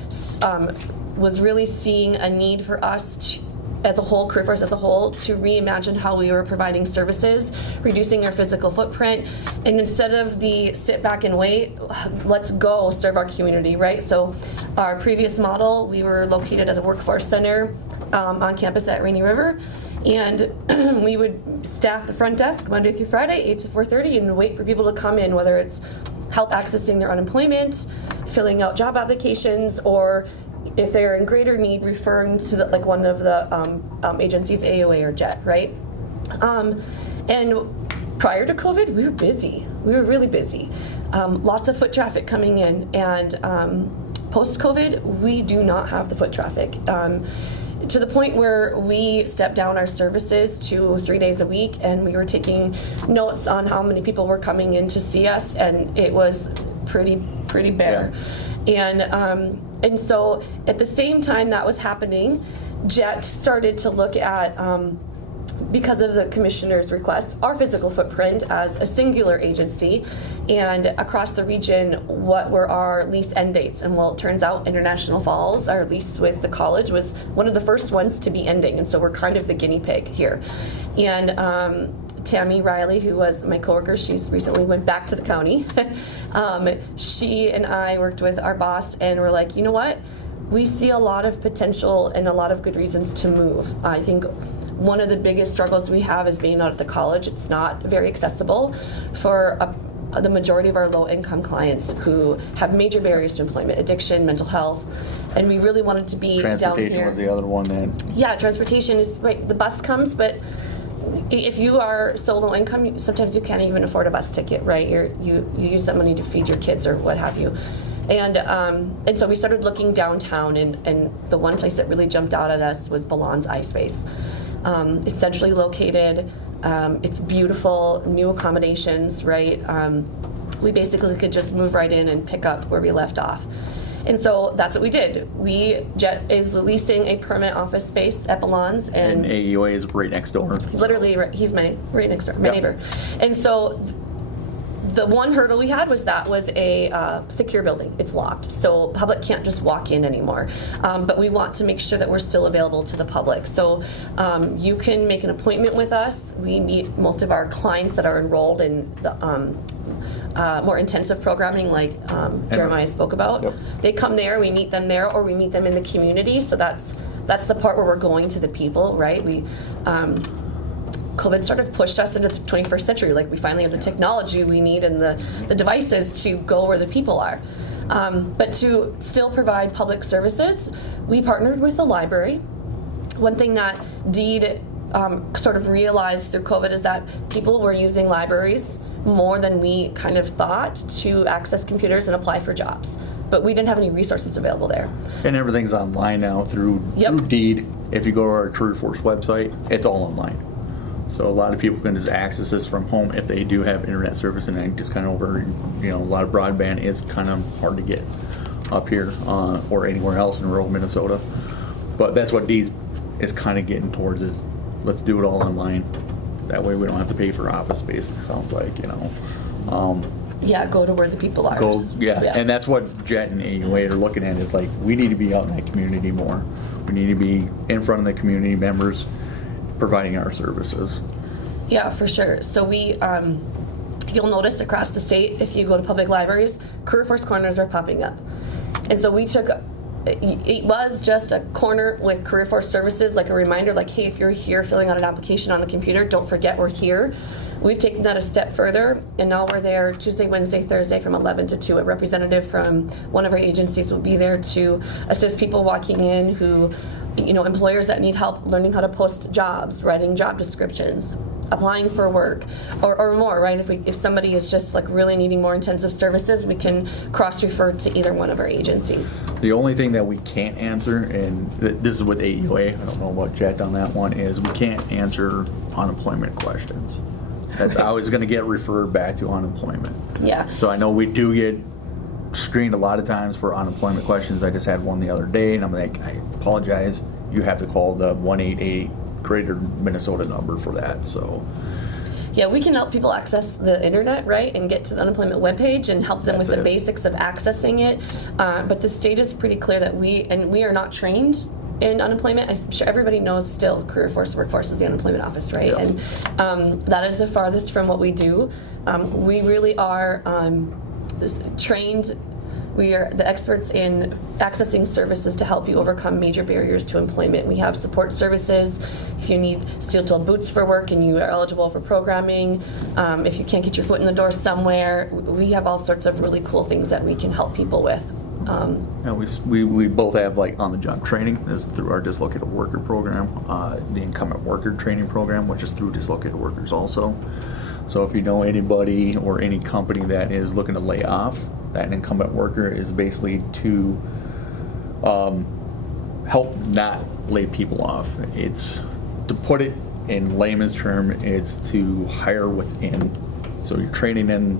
was really seeing a need for us as a whole, career force as a whole, to reimagine how we were providing services, reducing our physical footprint, and instead of the sit back and wait, let's go serve our community, right? So our previous model, we were located at a workforce center on campus at Rainy River, and we would staff the front desk Monday through Friday, 8 to 4:30, and wait for people to come in, whether it's help accessing their unemployment, filling out job applications, or if they're in greater need, referring to like one of the agencies, AOA or JET, right? And prior to COVID, we were busy. We were really busy. Lots of foot traffic coming in, and post-COVID, we do not have the foot traffic. To the point where we stepped down our services to 3 days a week, and we were taking notes on how many people were coming in to see us, and it was pretty bare. Yeah. And so at the same time that was happening, JET started to look at, because of the commissioner's request, our physical footprint as a singular agency, and across the region, what were our lease end dates. And well, it turns out International Falls, our lease with the college, was one of the first ones to be ending, and so we're kind of the guinea pig here. And Tammy Riley, who was my coworker, she's recently went back to the county. She and I worked with our boss, and we're like, you know what? We see a lot of potential and a lot of good reasons to move. I think one of the biggest struggles we have is being out at the college. It's not very accessible for the majority of our low-income clients who have major barriers to employment, addiction, mental health, and we really wanted to be down here. Transportation was the other one then. Yeah, transportation is, right, the bus comes, but if you are so low income, sometimes you can't even afford a bus ticket, right? You use that money to feed your kids or what have you. And so we started looking downtown, and the one place that really jumped out at us was Balon's iSpace. It's centrally located. It's beautiful, new accommodations, right? We basically could just move right in and pick up where we left off. And so that's what we did. JET is leasing a permanent office space at Balon's, and AUA is right next door. Literally, he's right next door, my neighbor. And so the one hurdle we had was a secure building. It's locked, so public can't just walk in anymore. But we want to make sure that we're still available to the public. So you can make an appointment with us. We meet most of our clients that are enrolled in the more intensive programming, like Jeremiah spoke about. Yep. They come there, we meet them there, or we meet them in the community. So that's the part where we're going to the people, right? COVID sort of pushed us into the 21st century. Like, we finally have the technology we need and the devices to go where the people are. But to still provide public services, we partnered with the library. One thing that DEED sort of realized through COVID is that people were using libraries more than we kind of thought to access computers and apply for jobs. But we didn't have any resources available there. And everything's online now through DEED. If you go to our Career Force website, it's all online. So a lot of people can just access this from home if they do have internet service, and then just kind of over, a lot of broadband is kind of hard to get up here or anywhere else in rural Minnesota. But that's what DEED is kind of getting towards, is let's do it all online. That way we don't have to pay for office space, it sounds like, Yeah, go to where the people are. And that's what JET and AUA are looking at, is like, we need to be out in that community more. We need to be in front of the community members providing our services. Yeah, for sure. So we, you'll notice across the state, if you go to public libraries, Career Force corners are popping up. And so we took, it was just a corner with Career Force services, like a reminder, like, hey, if you're here filling out an application on the computer, don't forget we're here. We've taken that a step further, and now we're there Tuesday, Wednesday, Thursday from 11 to 2. A representative from one of our agencies will be there to assist people walking in who, employers that need help learning how to post jobs, writing job descriptions, applying for work, or more, right? If somebody is just like really needing more intensive services, we can cross-refer to either one of our agencies. The only thing that we can't answer, and this is with AUA, I don't know about JET on that one, is we can't answer unemployment questions. That's always going to get referred back to unemployment. Yeah. So I know we do get screened a lot of times for unemployment questions. I just had one the other day, and I'm like, I apologize, you have to call the 188 Greater Minnesota number for that. So yeah, we can help people access the internet, right, and get to the unemployment webpage and help them with the basics of accessing it. But the state is pretty clear that we are not trained in unemployment. I'm sure everybody knows still career force workforce is the unemployment office, right? And that is the farthest from what we do. We really are trained. We are the experts in accessing services to help you overcome major barriers to employment. We have support services. If you need steel-toed boots for work and you are eligible for programming, if you can't get your foot in the door somewhere, we have all sorts of really cool things that we can help people with. We both have like on-the-job training. This is through our dislocated worker program, the incumbent worker training program, which is through dislocated workers also. So if you know anybody or any company that is looking to lay off, that incumbent worker is basically to help not lay people off. It's, to put it in layman's term, it's to hire within. So you're training in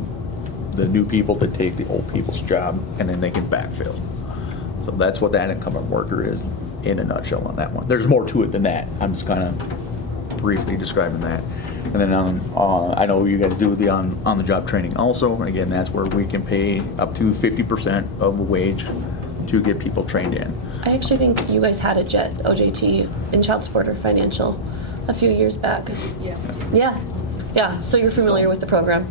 the new people to take the old people's job, and then they can backfill. So that's what that incumbent worker is in a nutshell on that one. There's more to it than that. I'm just kind of briefly describing that. And then I know you guys do the on-the-job training also. Again, that's where we can pay up to 50% of a wage to get people trained in. I actually think you guys had a JET, OJT, in child support or financial a few years back. Yeah. So you're familiar with the program?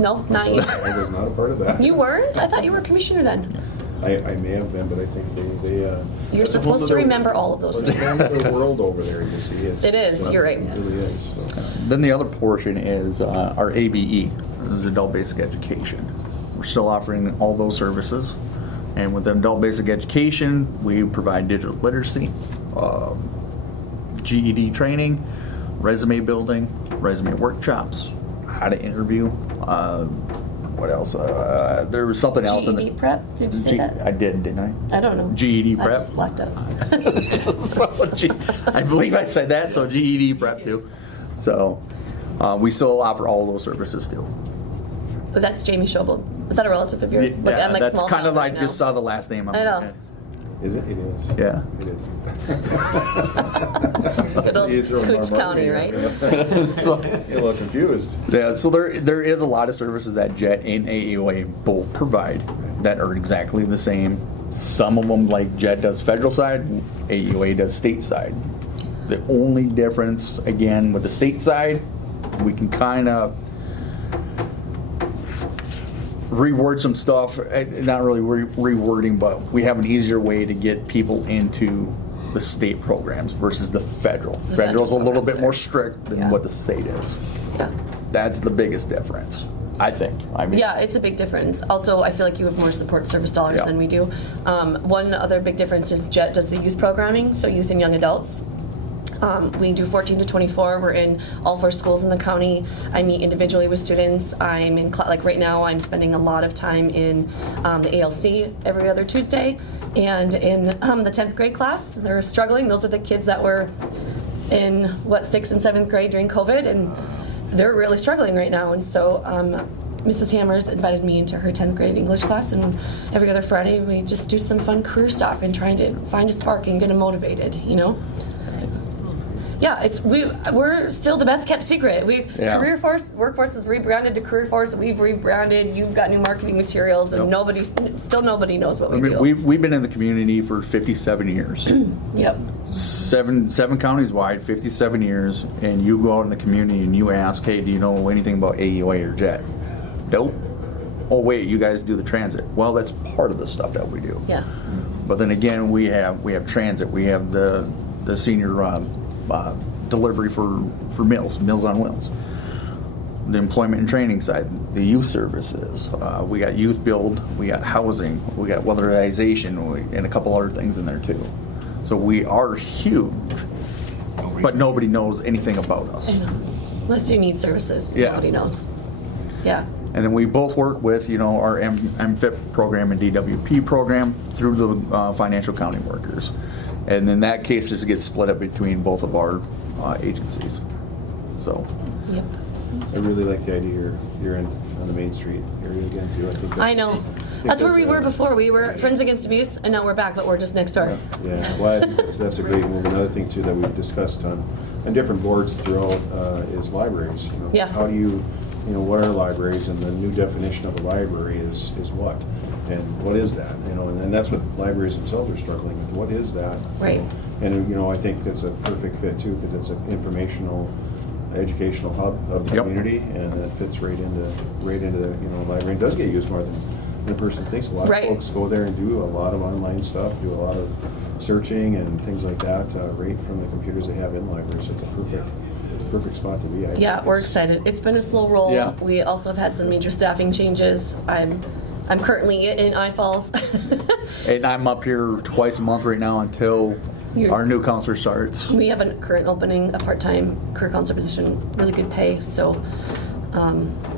No, not you. I was not a part of that. You weren't? I thought you were a commissioner then. I may have been, but I think they You're supposed to remember all of those things. It's a whole other world over there, you see. It is, you're right. It really is. So. Then the other portion is our ABE, this is Adult Basic Education. We're still offering all those services. And with Adult Basic Education, we provide digital literacy, GED training, resume building, resume workshops, how to interview. What else? There was something else in the GED prep? Did you say that? I did, didn't I? I don't know. GED prep. I just blacked out. I believe I said that, so GED prep too. So we still offer all those services too. But that's Jamie Schobel. Is that a relative of yours? Yeah, I'm like that's small kind of town like right just now. saw the last name on my I know. head. Is it? It is. Yeah. It is. Good old You throw more Cooch County, right? So, You're a little confused. yeah, so there is a lot of services that JET and AEOA both provide that are exactly the same. Some of them, like JET does federal side, AEOA does state side. The only difference, again, with the state side, we can kind of reword some stuff, not really rewording, but we have an easier way to get people into the state programs versus the federal. Federal's a little bit more strict than what the state is. Yeah. That's the biggest difference, I think. I mean, Yeah, it's a big difference. Also, I feel like you have more support service dollars Yeah. than we do. One other big difference is JET does the youth programming, so youth and young adults. We do 14 to 24. We're in all 4 schools in the county. I meet individually with students. I'm in, like right now, I'm spending a lot of time in the ALC every other Tuesday. And in the 10th grade class, they're struggling. Those are the kids that were in, 6th and 7th grade during COVID, and they're really struggling right now. And so Mrs. Hammers invited me into her 10th grade English class, and every other Friday we just do some fun career stuff and trying to find a spark and get them motivated, you know? Yeah, we're still the best kept secret. Career Force Workforce is rebranded to Career Force. We've rebranded. You've got new marketing materials, and nobody knows what we do. we've been in the community for 57 years. Yep. Seven counties wide, 57 years, and you go out in the community and you ask, hey, do you know anything about AEOA or JET? Nope. Oh wait, you guys do the transit. Well, that's part of the stuff that we do. Yeah. But then again, we have transit. We have the senior delivery for Meals on Wheels. The employment and training side, the youth services. We got youth build, we got housing, we got weatherization, and a couple other things in there too. So we are huge, but nobody knows anything about us. I know. Unless you need services, Yeah. nobody knows. Yeah. And then we both work with, our MFIP program and DWP program through the financial accounting workers. And in that case, just gets split up between both of our agencies. So. Yep. I really like the idea you're in on the Main Street area again too. I know. That's where we were before. We were Friends Against Abuse, and now we're back, but we're just next door. Yeah, well, I think that's a great move. Another thing too that we've discussed on different boards throughout is libraries. Yeah. How do you, what are libraries, and the new definition of a library is what? And what is that? You know, and that's what libraries themselves are struggling with. What is that? Right. And, you know, I think that's a perfect fit too, because it's an informational, educational hub of the Yep. community, and it fits right into the, you know, library. It does get used more than a person thinks. A lot Right. of folks go there and do a lot of online stuff, do a lot of searching and things like that, right from the computers they have in libraries. So it's a perfect spot to be. I Yeah, think. we're excited. It's been a slow roll. Yeah. We also have had some major staffing changes. I'm currently in iFalls. And I'm up here twice a month right now until You're- our new counselor starts. We have a current opening, a part-time career counselor position, really good pay, so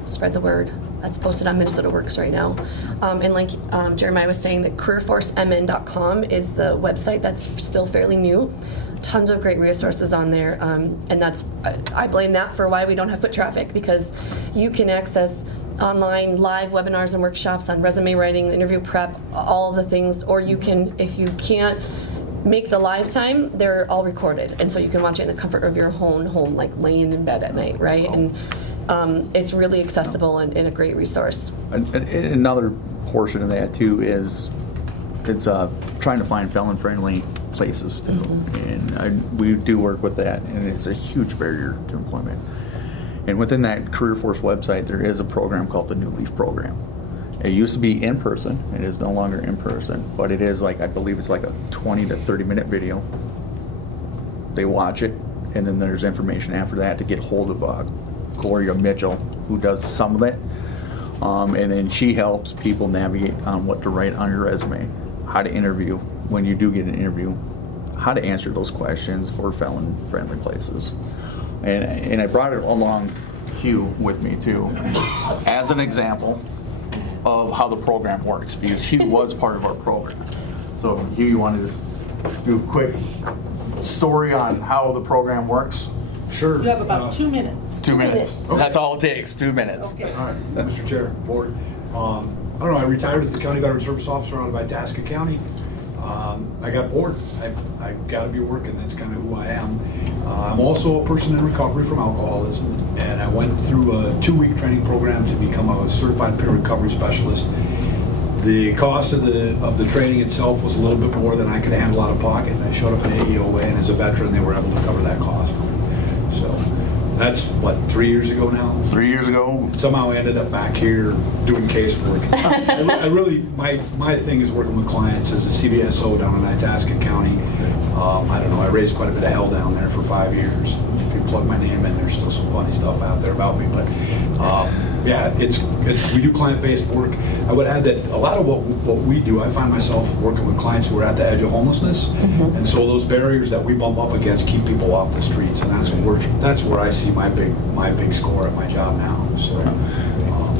spread the word. That's posted on Minnesota Works right now. And like Jeremiah was saying, that careerforcemn.com is the website that's still fairly new. Tons of great resources on there, and that's I blame that for why we don't have foot traffic, because you can access online live webinars and workshops on resume writing, interview prep, all of the things, or you can, if you can't make the live time, they're all recorded, and so you can watch it in the comfort of your own home, like laying in bed at night, right? And it's really accessible and a great resource. And another portion of that too is it's trying to find felon-friendly places too, and we do work with that, and it's a huge barrier to employment. And within that Career Force website, there is a program called the New Leaf Program. It used to be in person. It is no longer in person, but it is like, I believe it's like a 20 to 30-minute video. They watch it, and then there's information after that to get hold of Gloria Mitchell, who does some of it. And then she helps people navigate on what to write on your resume, how to interview when you do get an interview, how to answer those questions for felon-friendly places. And I brought it along Hugh with me too, as an example of how the program works, because Hugh was part of our program. So Hugh, you want to just do a quick story on how the program works? Sure. You have about 2 minutes. 2 minutes. Okay. That's all it takes, 2 minutes. Okay. All right, Mr. Chair, Board. I don't know, I retired as the County Veteran Service Officer out of Itasca County. I got bored. I got to be working. That's kind of who I am. I'm also a person in recovery from alcoholism, and I went through a 2-week training program to become a certified peer recovery specialist. The cost of the training itself was a little bit more than I could handle out of pocket. I showed up in AEOA, and as a veteran, they were able to cover that cost for me. So that's, what, 3 years ago now? 3 years ago. Somehow I ended up back here doing casework. I really, my thing is working with clients as a CVSO down in Itasca County. I don't know, I raised quite a bit of hell down there for 5 years. If you plug my name in, there's still some funny stuff out there about me. But yeah, we do client-based work. I would add that a lot of what we do, I find myself working with clients who are at the edge of homelessness. And so those barriers that we bump up against keep people off the streets, and that's where I see my big score at my job now. So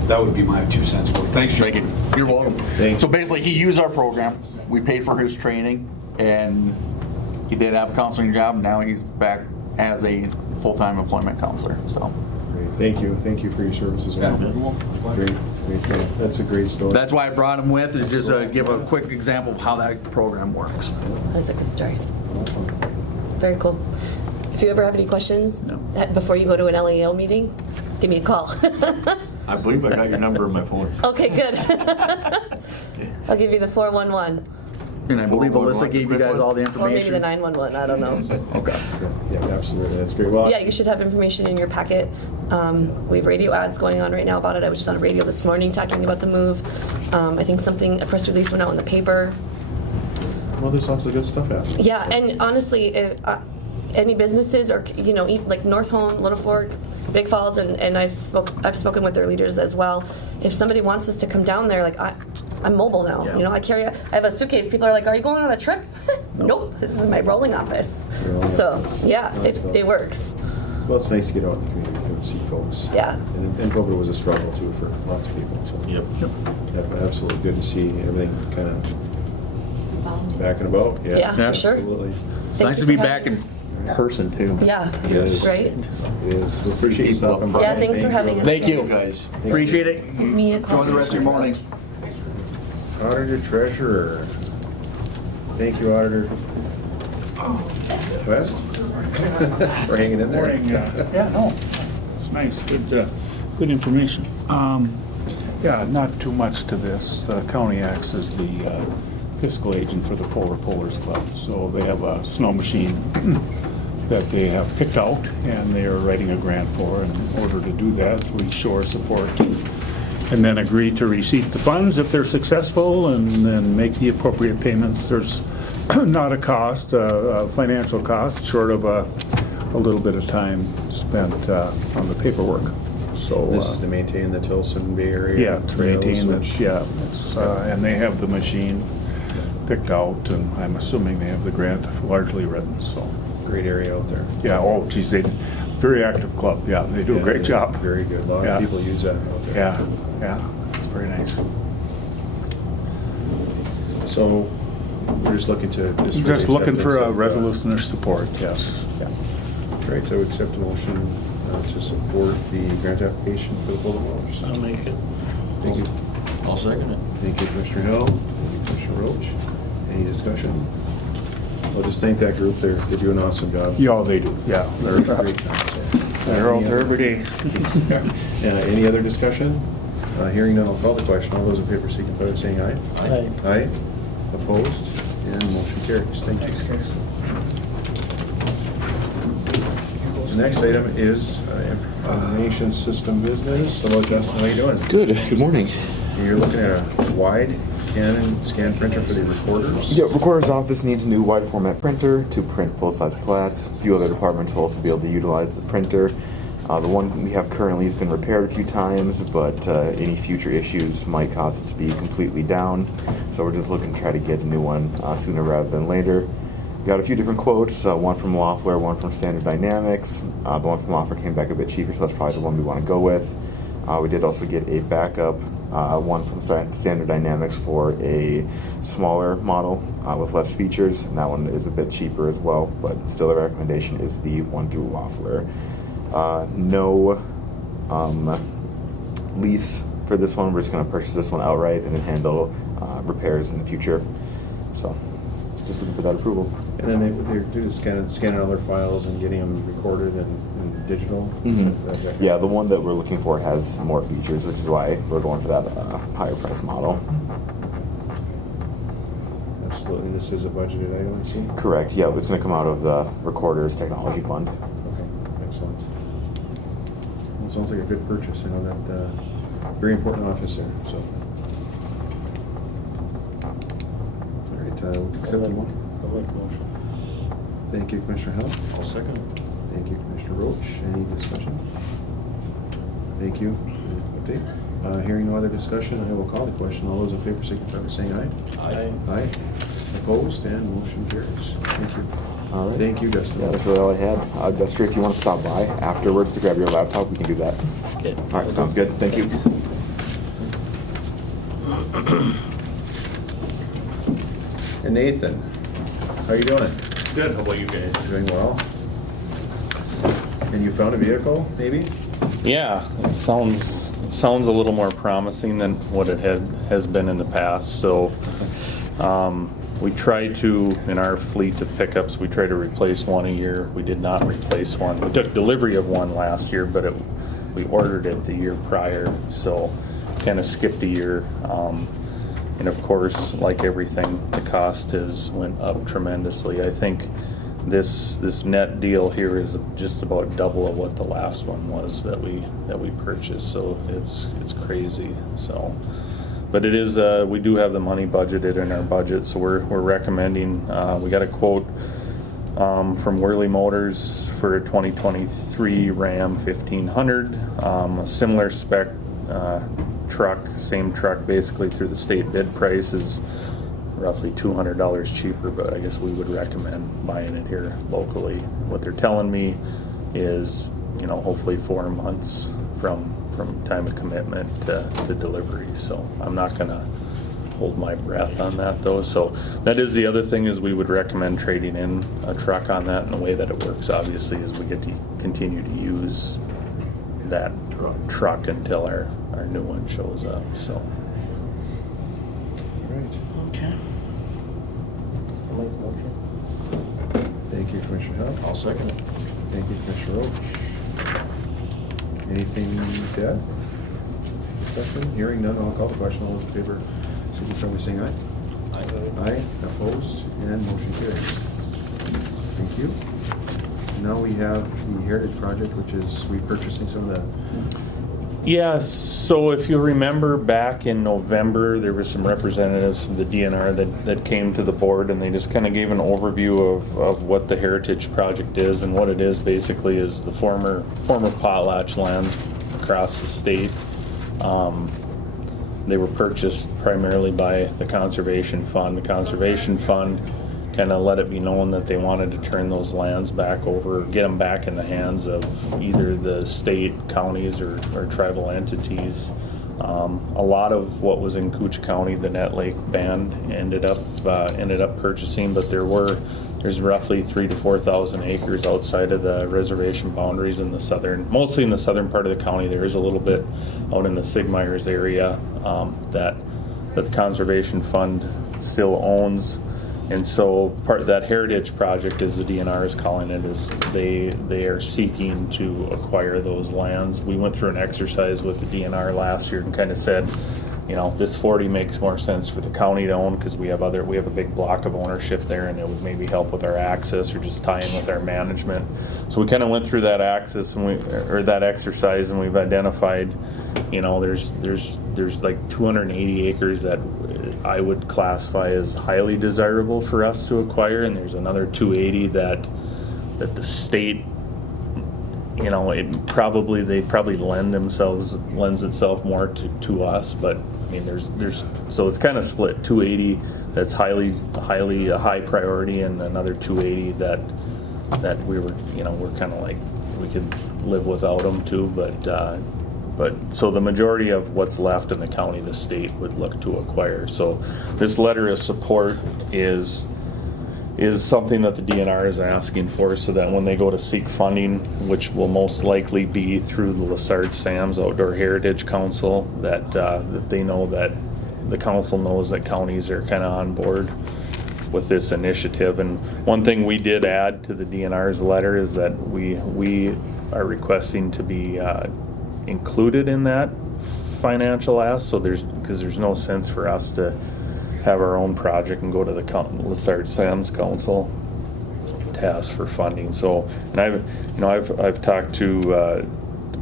that would be my 2 cents worth. Thanks, Jake. You're welcome. So basically, he used our program. We paid for his training, and he did have a counseling job. Now he's back as a full-time employment counselor. So Great. Thank you for your services. Great. That's a great story. that's why I brought him with, to just give a quick example of how that program works. That's a good story. Awesome. Very cool. If you ever have any questions before you go to an LAO meeting, give me a call. I believe I got your number in my phone. Okay, good. I'll give you the 411. And I believe Alyssa gave you guys all the information. Or maybe the 911, I don't know. Okay. Yeah, absolutely. That's great. Well, Yeah, you should have information in your packet. We have radio ads going on right now about it. I was just on the radio this morning talking about the move. I think a press release went out in the paper. well, there's lots of good stuff happening. Yeah, and honestly, if, any businesses or like North Home, Little Fork, Big Falls, and I've spoken with their leaders as well. If somebody wants us to come down there, like I'm mobile now. Yeah. I have a suitcase. People are like, "Are you going on a trip?" Nope. This is my rolling office. So yeah, it works. Well, it's nice to get out in the community and see folks. Yeah. And COVID was a struggle too for lots of people. So Yep. absolutely good to see everything kind of back and about. Yeah, for sure. Absolutely. It's Thank nice you to be for back having in us. person too. Yeah. It is. Right. It is. We appreciate you stopping by. Yeah, thanks for having us. Thank you. Guys. Appreciate it. Give me a call. Enjoy the rest of your morning. Auditor Treasurer. Thank you, Auditor. West? We're hanging in there. Yeah, no, it's nice, good information. Yeah, not too much to this. The county acts as the fiscal agent for the Polar Pullers Club. So they have a snow machine that they have picked out, and they are writing a grant for. And in order to do that, we show our support and then agree to receipt the funds if they're successful, and then make the appropriate payments. There's not a cost, a financial cost, short of a little bit of time spent on the paperwork. So This is to maintain the Tilson Bay area. yeah, to trails, maintain it. which- Yeah, it's, and they have the machine picked out, and I'm assuming they have the grant largely written. So Great area out there. yeah, oh geez, they very active club. Yeah, they do a great job. Very good. A lot Yeah. of people use that out there. Yeah, yeah, it's very nice. So we're just looking to. Just looking for a acceptance of, resolution of support. Yes. Yeah. Right, so accept a motion to support the grant application for the Polar Pullers. I'll make it. Thank you. I'll second it. Thank you, Commissioner Hill. Thank you, Commissioner Roach. Any discussion? I'll just thank that group. They do an awesome job. Yeah, they do. Yeah, they're Great time, so. they're out there every day. Any other discussion? Hearing none, I'll call the question. All those in favor signify by saying aye. Aye. Aye. Opposed? And motion carries. Thank you. The next item is information system business. Hello, Justin. How you doing? Good. Good morning. You're looking at a wide Canon scan printer for the recorders? Yeah, Recorder's Office needs a new wide format printer to print full-size plats. A few other departments will also be able to utilize the printer. The one we have currently has been repaired a few times, but any future issues might cause it to be completely down. So we're just looking to try to get a new one sooner rather than later. Got a few different quotes, one from Loeffler, one from Standard Dynamics. The one from Loeffler came back a bit cheaper, so that's probably the one we want to go with. We did also get a backup, one from Standard Dynamics for a smaller model with less features, and that one is a bit cheaper as well, but still the recommendation is the one through Loeffler. No lease for this one. We're just going to purchase this one outright and then handle repairs in the future. So just looking for that approval. And then they're just scanning other files and getting them recorded and digital? Mm-hmm. Yeah, the one that we're looking for has more features, which is why we're going for that higher price model. Absolutely. This is a budgeted item, I see? Correct. Yeah, it's going to come out of the Recorder's Technology Fund. Okay, excellent. Well, sounds like a good purchase. I know that very important office there, so. All right, accept the motion. I'll make a motion. Thank you, Commissioner Hill. I'll second it. Thank you, Commissioner Roach. Any discussion? Thank you for the update. Hearing no other discussion, I will call the question. All those in favor signify by saying aye. Aye. Aye. Opposed, and motion carries. Thank you. All right. Thank you, Justin. Yeah, that's really all I had. Dusty, if you want to stop by afterwards to grab your laptop, we can do that. Okay. All right, sounds good. Thank you. And Nathan, how you doing? Good. How about you guys? Doing well. And you found a vehicle, maybe? Yeah, it sounds a little more promising than what it has been in the past. So we try to, in our fleet of pickups, we try to replace one a year. We did not replace one. We took delivery of one last year, but we ordered it the year prior, so kind of skipped a year. And of course, like everything, the cost has went up tremendously. I think this net deal here is just about double of what the last one was that we purchased. So it's crazy. So, but it is we do have the money budgeted in our budget, so we're recommending. We got a quote from Worley Motors for a 2023 Ram 1500, a similar spec truck, same truck basically through the state bid price is roughly $200 cheaper, but I guess we would recommend buying it here locally. What they're telling me is, hopefully 4 months from time of commitment to delivery. So I'm not going to hold my breath on that though. So that is the other thing, is we would recommend trading in a truck on that. And the way that it works obviously is we get to continue to use that truck until our new one shows up. So Okay. I'll make a motion. Thank you, Commissioner Hill. I'll second it. Thank you, Commissioner Roach. Anything to add? discussion? Hearing none, I'll call the question. All those in favor, signify by saying aye. Aye, opposed, and motion carries. Thank you. Now we have the Heritage Project, which is repurchasing some of the. Yeah, so if you remember back in November, there were some representatives from the DNR that came to the board, and they just kind of gave an overview of what the Heritage Project is. And what it is basically is the former potlatch lands across the state. They were purchased primarily by the Conservation Fund. The Conservation Fund kind of let it be known that they wanted to turn those lands back over, get them back in the hands of either the state, counties, or tribal entities. A lot of what was in Cooch County, the Net Lake Band ended up purchasing, but there's roughly 3,000 to 4,000 acres outside of the reservation boundaries in the mostly in the southern part of the county. There is a little bit out in the Sigmeyers area that the Conservation Fund still owns. And so part of that Heritage Project, as the DNR is calling it, is they are seeking to acquire those lands. We went through an exercise with the DNR last year and kind of said, this 40 makes more sense for the county to own because we have a big block of ownership there, and it would maybe help with our access or just tie in with our management. So we kind of went through that that exercise, and we've identified, there's like 280 acres that I would classify as highly desirable for us to acquire, and there's another 280 that the state, they probably lends itself more to us, but I mean, so it's kind of split. 280 that's highly a high priority, and another 280 that we're kind of like we could live without them too, but so the majority of what's left in the county, the state would look to acquire. So this letter of support is something that the DNR is asking for, so that when they go to seek funding, which will most likely be through the Lessard Sam's Outdoor Heritage Council, that they know that the council knows that counties are kind of on board with this initiative. And one thing we did add to the DNR's letter is that we are requesting to be included in that financial ask. So because there's no sense for us to have our own project and go to the Lessard Sam's Council to ask for funding. So, and I've talked to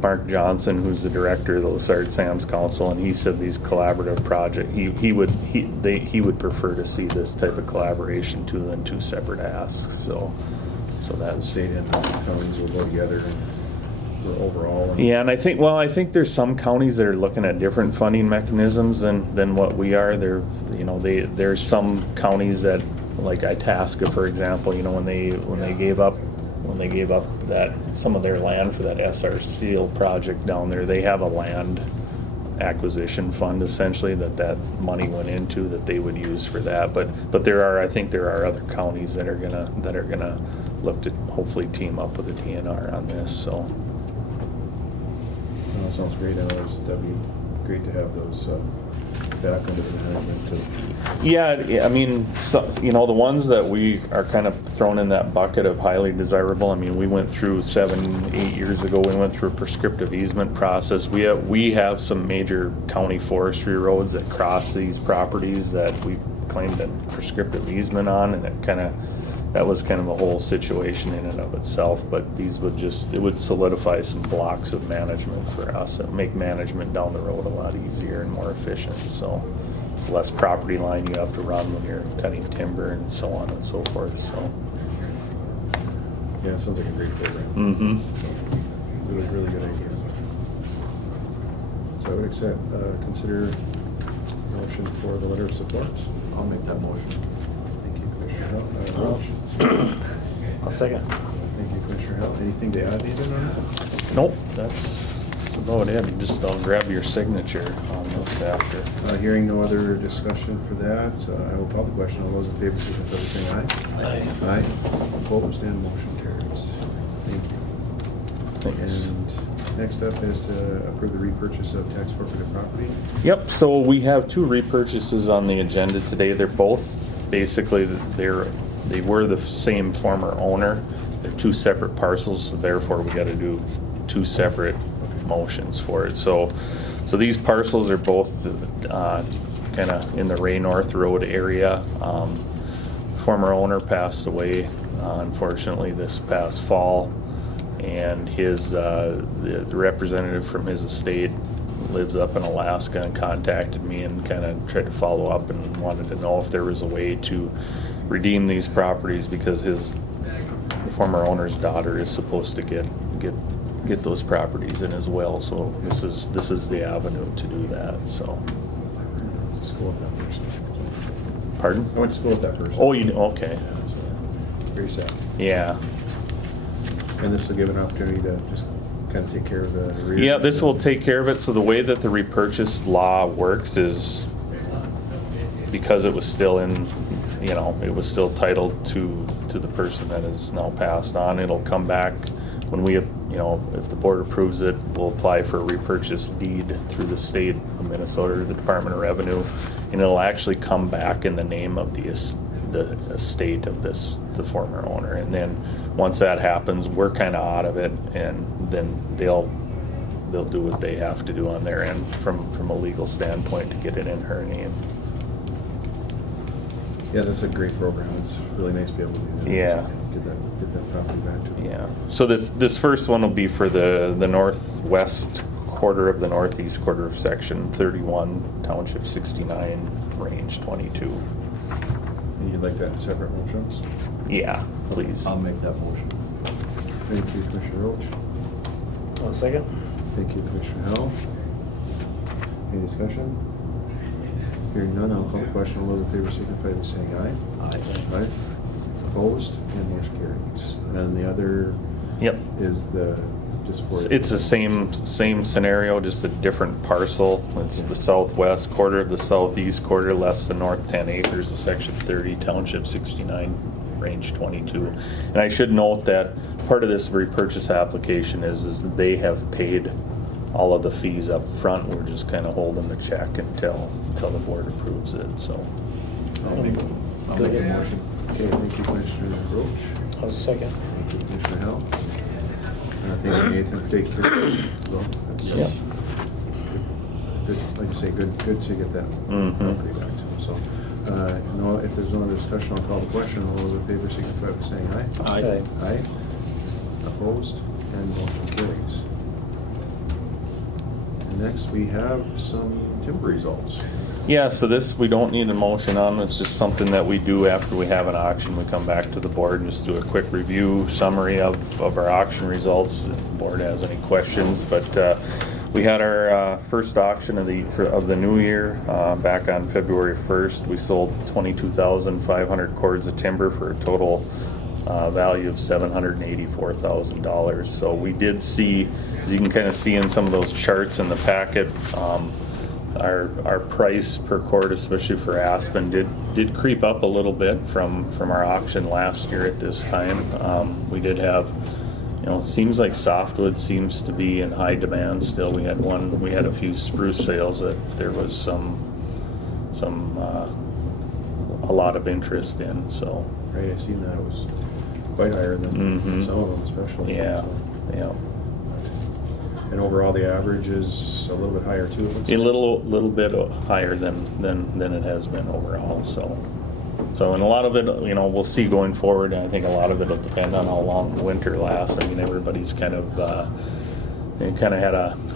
Mark Johnson, who's the director of the Lessard Sam's Council, and he said these collaborative projects, he would prefer to see this type of collaboration than two separate asks. So that State and counties will go together for overall. Yeah, and I think there's some counties that are looking at different funding mechanisms than what we are. There's some counties that, like Itasca, for example, when they gave up that some of their land for that SR Steel project down there, they have a land acquisition fund essentially that money went into that they would use for that. But I think there are other counties that are gonna look to hopefully team up with the DNR on this. So. That sounds great. That'd be great to have those back under the management. Yeah, I mean, the ones that we are kind of thrown in that bucket of highly desirable. I mean, we went through 7-8 years ago. We went through a prescriptive easement process. We have some major county forestry roads that cross these properties that we claimed a prescriptive easement on, and that was kind of a whole situation in and of itself. But these would solidify some blocks of management for us and make management down the road a lot easier and more efficient. So it's less property line you have to run when you're cutting timber and so on and so forth. So yeah, it sounds like a great program. Mm-hmm. Really good idea. So I would consider motion for the letter of support. I'll make that motion. Thank you, Commissioner Hill. I'll second. Thank you, Commissioner Hill. Anything to add even on it? Nope, that's about it. I'll grab your signature on this after. Hearing no other discussion for that, I will call the question. All those in favor, signify by saying aye. Aye. Aye. Opposed, and motion carries. Thank you. Thanks. And next up is to approve the repurchase of tax forfeited property. Yep, so we have two repurchases on the agenda today. They're both basically, they were the same former owner. They're two separate parcels, so therefore we got to do two separate motions for it. So So these parcels are both kind of in the Ray North Road area. Former owner passed away, unfortunately, this past fall, and his the representative from his estate lives up in Alaska and contacted me and kind of tried to follow up and wanted to know if there was a way to redeem these properties, because his former owner's daughter is supposed to get those properties in as well. So this is the avenue to do that. So. School with that person. Pardon? I went to school with that person. Oh, you okay? Very sad. Yeah. And this will give an opportunity to just kind of take care of the arrears. Yeah, this will take care of it. So the way that the repurchase law works is because it was still in, it was still titled to the person that is now passed on. It'll come back when we, if the board approves it, we'll apply for a repurchase deed through the state of Minnesota or the Department of Revenue, and it'll actually come back in the name of the estate of the former owner. And then once that happens, we're kind of out of it, and then they'll do what they have to do on their end from a legal standpoint to get it in her name. Yeah, that's a great program. It's really nice to be able to do that. Yeah. Get that property back to them. Yeah. So this first one will be for the northwest quarter of the northeast quarter of section 31, township 69, range 22. And you'd like that in separate motions? Yeah, please. I'll make that motion. Thank you, Commissioner Roach. One second. Thank you, Commissioner Howell. Any discussion? Hearing none, I'll call the question. All those in favor signify by saying aye. Aye. Opposed? And motion carries. And the other is just for... It's the same scenario, just a different parcel. It's the southwest quarter, the southeast quarter, less than north 10 acres of section 30, township 69, range 22. And I should note that part of this repurchase application is that they have paid all of the fees up front. We're just kind of holding the check until the board approves it. So I'll make a motion. Okay, thank you, Commissioner Roach. One second. Thank you, Commissioner Howell. Thank you, Nathan, for taking care of it. Well, that's Yep. good, like you say, good to get that property back to them. So, if there's no other discussion, I'll call the question. All those in favor signify by saying aye. Aye. Aye. Opposed? And motion carries. And next, we have some timber results. yeah, so this we don't need a motion on. It's just something that we do after we have an auction. We come back to the board and just do a quick review summary of our auction results. If the board has any questions, but we had our first auction of the new year back on February 1st. We sold 22,500 cords of timber for a total value of $784,000. So we did see, as you can kind of see in some of those charts in the packet, our price per cord, especially for aspen, did creep up a little bit from our auction last year at this time. We did have, it seems like softwood seems to be in high demand still. We had a few spruce sales that there was a lot of interest in. So Right, I seen that. It was quite higher than some of them, especially. Yeah, So. yeah. And overall, the average is a little bit higher too. A little bit higher than it has been overall. So and a lot of it, we'll see going forward. And I think a lot of it will depend on how long the winter lasts. I mean, everybody's kind of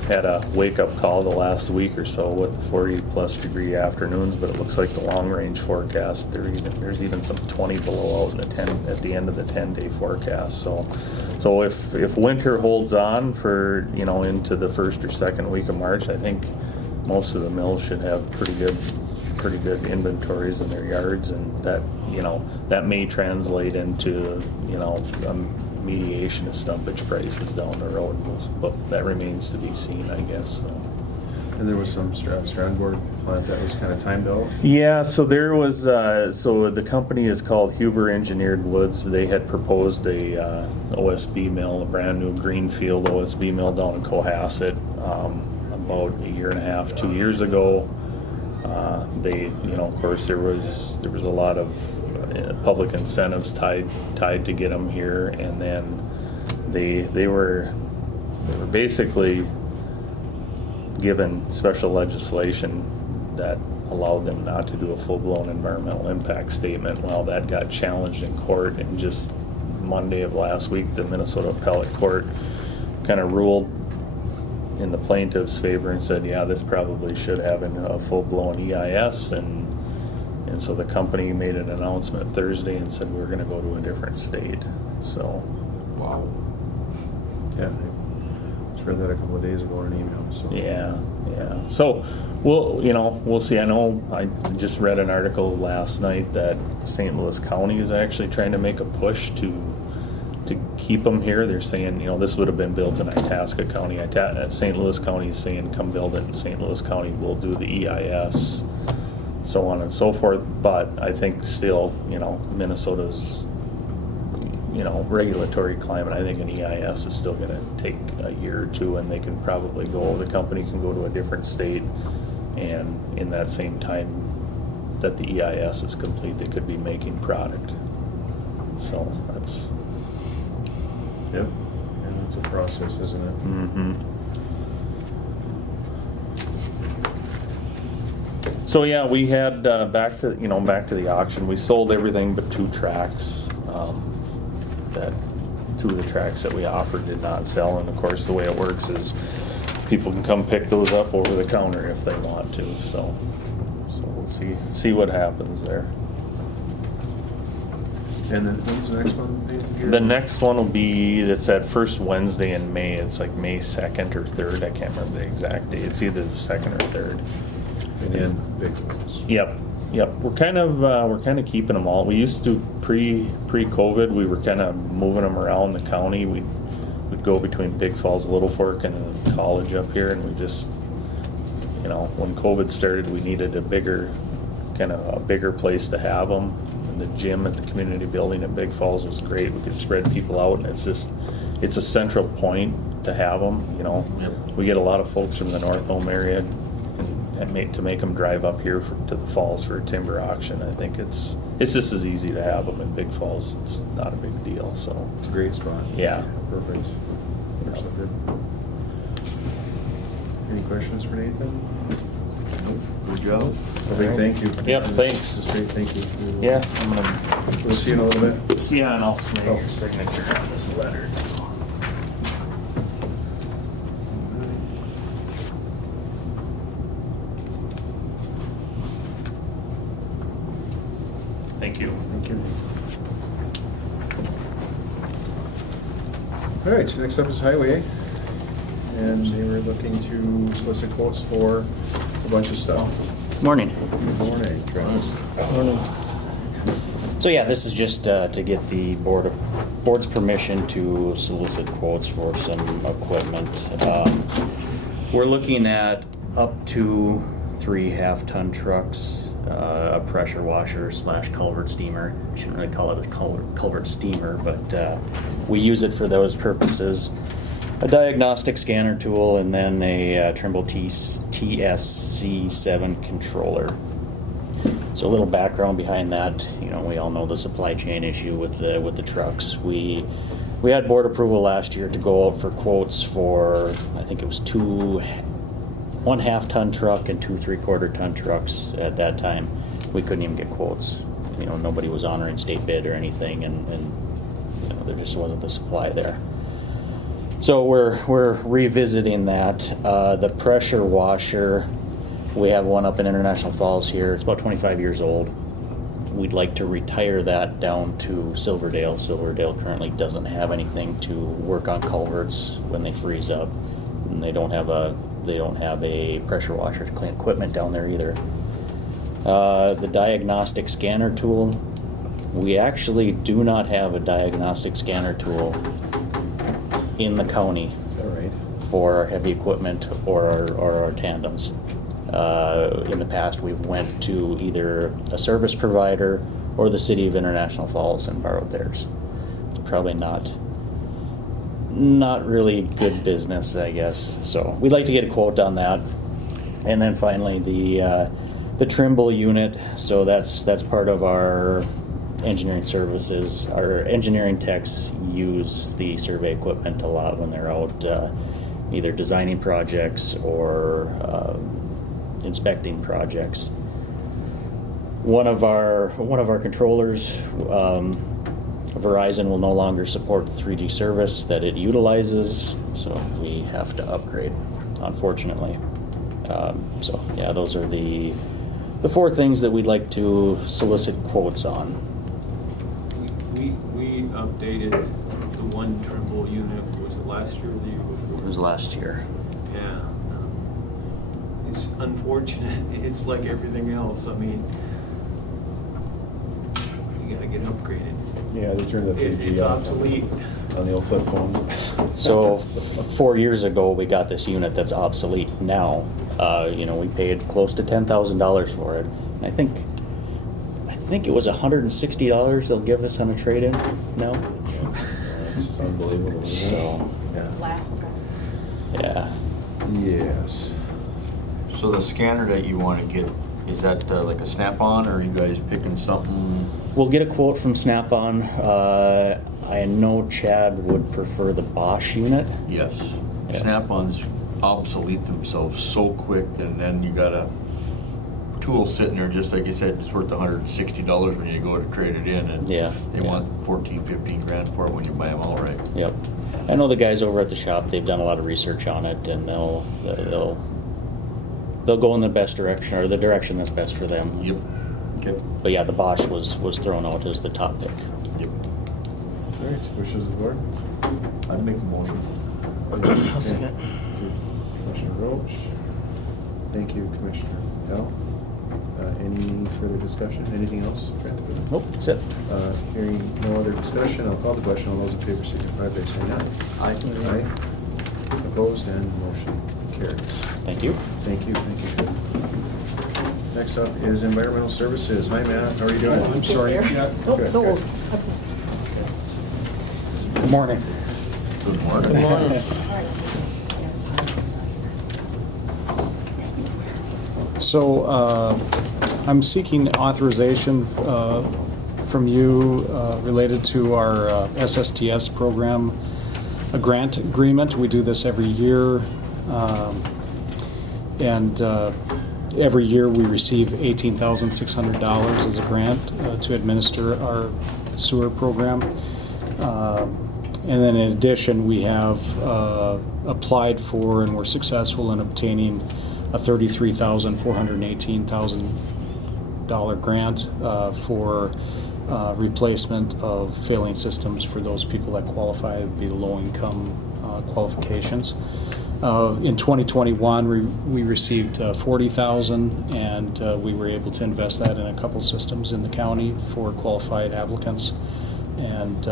had a wake up call the last week or so with 40+ degree afternoons. But it looks like the long range forecast there's even some 20 below out at the end of the 10-day forecast. So if winter holds on for into the first or second week of March, I think most of the mills should have pretty good inventories in their yards, and that may translate into mediation of stumpage prices down the road, but that remains to be seen, I guess. So. And there was some strandboard plant that was kind of timed out. Yeah, so there was. So the company is called Huber Engineered Woods. They had proposed a OSB mill, a brand new greenfield OSB mill down in Cohasset about 1.5 years, 2 years ago. Of course, there was a lot of public incentives tied to get them here, and then they were basically given special legislation that allowed them not to do a full-blown environmental impact statement. Well, that got challenged in court, and just Monday of last week, the Minnesota Appellate Court kind of ruled in the plaintiff's favor and said, yeah, this probably should have a full-blown EIS, and so the company made an announcement Thursday and said we're going to go to a different state. So, wow. Yeah, I just read that a couple of days ago in an email. So yeah. So we'll see. I know I just read an article last night that St. Louis County is actually trying to make a push to keep them here. They're saying, this would have been built in Itasca County. St. Louis County is saying, come build it in St. Louis County. We'll do the EIS, so on and so forth. But I think still, Minnesota's, regulatory climate, I think an EIS is still going to take a year or two, and they can probably the company can go to a different state, and in that same time that the EIS is complete, they could be making product. So that's... Yep, and it's a process, isn't it? Mm-hmm. So yeah, we had back to the auction. We sold everything but 2 tracks. That 2 of the tracks that we offered did not sell, and of course the way it works is people can come pick those up over the counter if they want to. So we'll see what happens there. And then when's the next one, Nathan? The next one will be, it's that first Wednesday in May. It's like May 2nd or 3rd. I can't remember the exact date. It's either the 2nd or 3rd. And in Big Falls. Yep. We're kind of keeping them all. We used to pre-COVID. We were kind of moving them around the county. We'd go between Big Falls, Little Fork, and the college up here, and we just, when COVID started, we needed a bigger place to have them. And the gym at the community building at Big Falls was great. We could spread people out, and it's a central point to have them. Yep. We get a lot of folks from the North Home area. To make them drive up here to the falls for a timber auction, I think it's just as easy to have them in Big Falls. It's not a big deal. So it's a great spot. Yeah. Perfect. They're so good. Any questions for Nathan? Nope. Good job. Okay, thank you. Yep, thanks. That's great, thank you. Yeah, We'll see you in a little bit. See ya, and I'll make your signature on this letter. Thank you. Thank you. All right, next up is Highway. And they were looking to solicit quotes for a bunch of stuff. Morning. Good morning, Travis. Morning. So yeah, this is just to get the board's permission to solicit quotes for some equipment. We're looking at up to 3 half-ton trucks, a pressure washer / culvert steamer. I shouldn't really call it a culvert steamer, but we use it for those purposes. A diagnostic scanner tool, and then a Trimble TSC7 controller. So a little background behind that. We all know the supply chain issue with the trucks. We had board approval last year to go out for quotes for, I think it was 1 half-ton truck and 2 3/4-ton trucks at that time. We couldn't even get quotes. Nobody was honoring state bid or anything, and there just wasn't the supply there. So we're revisiting that. The pressure washer, we have one up in International Falls here. It's about 25 years old. We'd like to retire that down to Silverdale. Silverdale currently doesn't have anything to work on culverts when they freeze up, and they don't have a pressure washer to clean equipment down there either. The diagnostic scanner tool, we actually do not have a diagnostic scanner tool in the county. Is that right? For our heavy equipment or our tandems. In the past, we went to either a service provider or the city of International Falls and borrowed theirs. It's probably not really good business, I guess. So we'd like to get a quote on that. And then finally, the Trimble unit. So that's part of our engineering services. Our engineering techs use the survey equipment a lot when they're out either designing projects or inspecting projects. One of our controllers, Verizon, will no longer support the 3G service that it utilizes, so we have to upgrade, unfortunately. So yeah, those are the 4 things that we'd like to solicit quotes on. We updated the one Trimble unit, was it last year or the year before? It was last year. Yeah. It's unfortunate. It's like everything else. I mean, you gotta get upgraded. Yeah, they turned the 3G It's off obsolete. on the old flip phones. So 4 years ago, we got this unit that's obsolete now. We paid close to $10,000 for it. And I think it was $160 they'll give us on a trade-in now. It's unbelievable. So, yeah. Yes. So the scanner that you want to get, is that like a Snap-on, or are you guys picking something? We'll get a quote from Snap-on. I know Chad would prefer the Bosch unit. Yes. Yeah. Snap-ons obsolete themselves so quick, and then you got a tool sitting there, just like you said, it's worth $160 when you go to trade it in, and they want 14, 15 grand for it when you buy them outright. Yep. I know the guys over at the shop, they've done a lot of research on it, and they'll go in the best direction, or the direction that's best for them. Yep. Okay. But yeah, the Bosch was thrown out as the top pick. Yep. All right, wishes of the board. I'd make the motion. I'll second. Commissioner Roach. Thank you, Commissioner Bell. Any further discussion? Anything else? Nope, that's it. Hearing no other discussion, I'll call the question. All those in favor signify by saying aye. Aye. Aye. Opposed, and motion carries. Thank you. Thank you. Next up is Environmental Services. Hi, Matt. How are you doing? I'm sorry. Yeah. Good morning. Good morning. Good morning. So I'm seeking authorization from you related to our SSTS program, a grant agreement. We do this every year. And every year we receive $18,600 as a grant to administer our sewer program. And then in addition, we have applied for and were successful in obtaining a $33,418,000 grant for replacement of failing systems for those people that qualify to be low-income qualifications. In 2021, we received $40,000, and we were able to invest that in a couple systems in the county for qualified applicants. And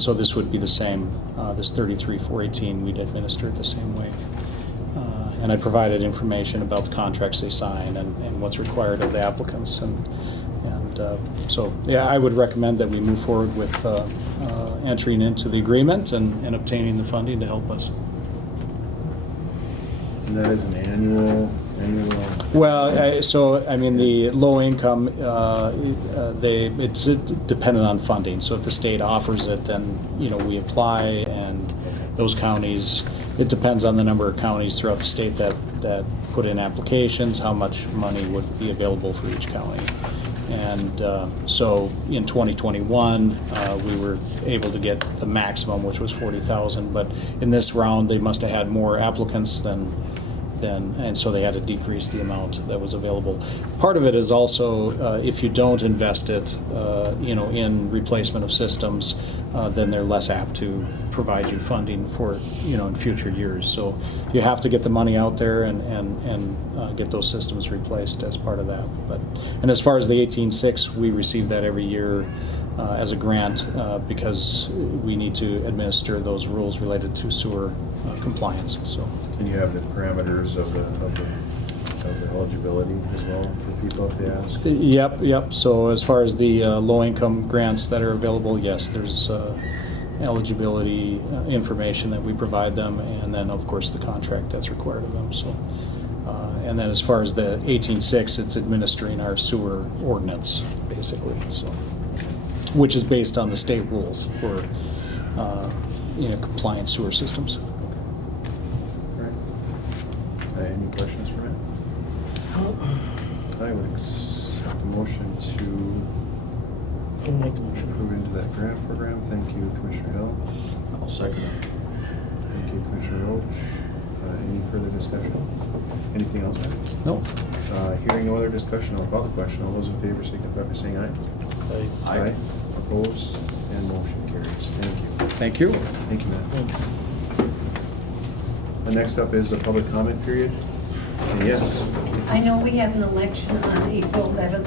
so this would be the same. This $33,418 we'd administer it the same way. And I provided information about the contracts they sign and what's required of the applicants. So yeah, I would recommend that we move forward with entering into the agreement and obtaining the funding to help us. And that is an annual. Well, the low income, it's dependent on funding. So if the state offers it, then we apply, and those counties. It depends on the number of counties throughout the state that put in applications, how much money would be available for each county. And so in 2021, we were able to get the maximum, which was $40,000. But in this round, they must have had more applicants than, and so they had to decrease the amount that was available. Part of it is also if you don't invest it, in replacement of systems, then they're less apt to provide you funding for, in future years. So you have to get the money out there and get those systems replaced as part of that. And as far as the 18.6, we receive that every year as a grant because we need to administer those rules related to sewer compliance. So. And you have the parameters of the eligibility as well for people if they ask? Yep. So as far as the low-income grants that are available, yes, there's eligibility information that we provide them, and then of course the contract that's required of them. So, and then as far as the 18.6, it's administering our sewer ordinance basically. So, which is based on the state rules for compliant sewer systems. Any questions for Matt? I would accept the motion to move into that grant program. Thank you, Commissioner Hill. I'll second it. Thank you, Commissioner Roach. Any further discussion? Anything else? No. Hearing no other discussion, I'll call the question. All those in favor signify by saying aye. Aye. Opposed? And motion carries. Thank you. Thank you. Thank you, Matt. Thanks. The next up is the public comment period. And yes, I know we have an election on April 11th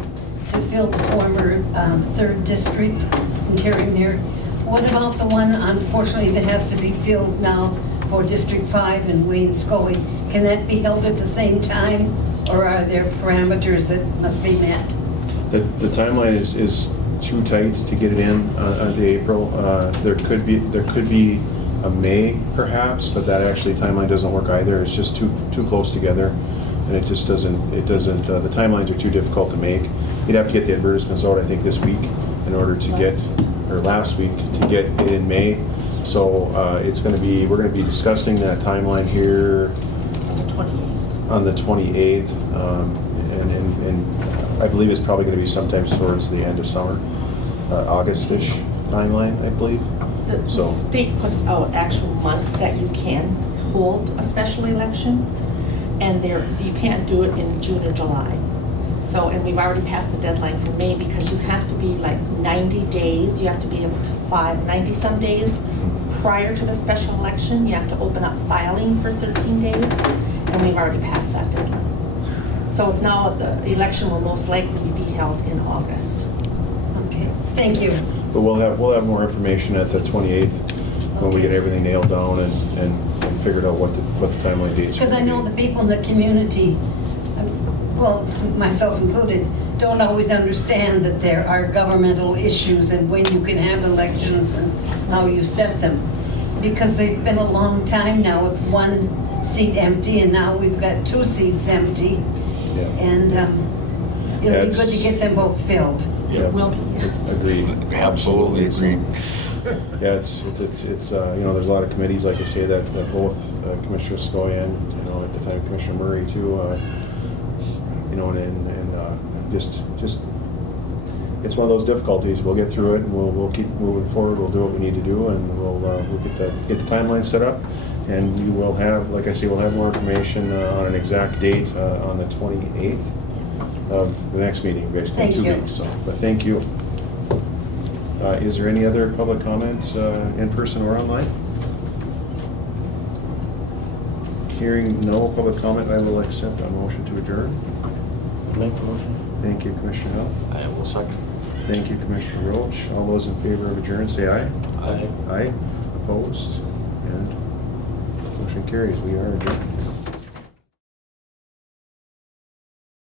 to fill the former 3rd District in Terry Mere. What about the one, unfortunately, that has to be filled now for District 5 in Wayne-Scully? Can that be held at the same time, or are there parameters that must be met? the timeline is too tight to get it in on the April. There could be a May perhaps, but that actually timeline doesn't work either. It's just too close together, and it just doesn't. The timelines are too difficult to make. You'd have to get the advertisements out, I think, this week in order to get, or last week to get it in May. So it's going to be. We're going to be discussing that timeline here on the 28th, and I believe it's probably going to be sometime towards the end of summer, August-ish timeline, I believe. The state puts out actual months that you can hold a special election, and you can't do it in June or July. So, and we've already passed the deadline for May because you have to be like 90 days, you have to be able to file 90-some days prior to the special election. You have to open up filing for 13 days, and we've already passed that deadline. So it's now, the election will most likely be held in August. Okay, thank you. But we'll have more information at the 28th when we get everything nailed down and figured out what the timeline dates are. Because I know the people in the community, well, myself included, don't always understand that there are governmental issues and when you can have elections and how you set them. Because they've been a long time now with one seat empty, and now we've got 2 seats empty. Yeah. And it'll be good to get them both filled. Yeah, Will be, yes. agreed. Absolutely agree. Yeah, it's there's a lot of committees, like I say, that both Commissioner Skoye and at the time Commissioner Murray too, just it's one of those difficulties. We'll get through it, and we'll keep moving forward. We'll do what we need to do, and we'll get the timeline set up, and you will have, like I say, we'll have more information on an exact date on the 28th of the next meeting, basically Thank 2 you. weeks. So, but thank you. Is there any other public comments in person or online? Hearing no public comment, I will accept a motion to adjourn. Make the motion. Thank you, Commissioner Hill. I will second. Thank you, Commissioner Roach. All those in favor of adjourn, say aye. Aye. Aye. Opposed? And motion carries. We are adjourned.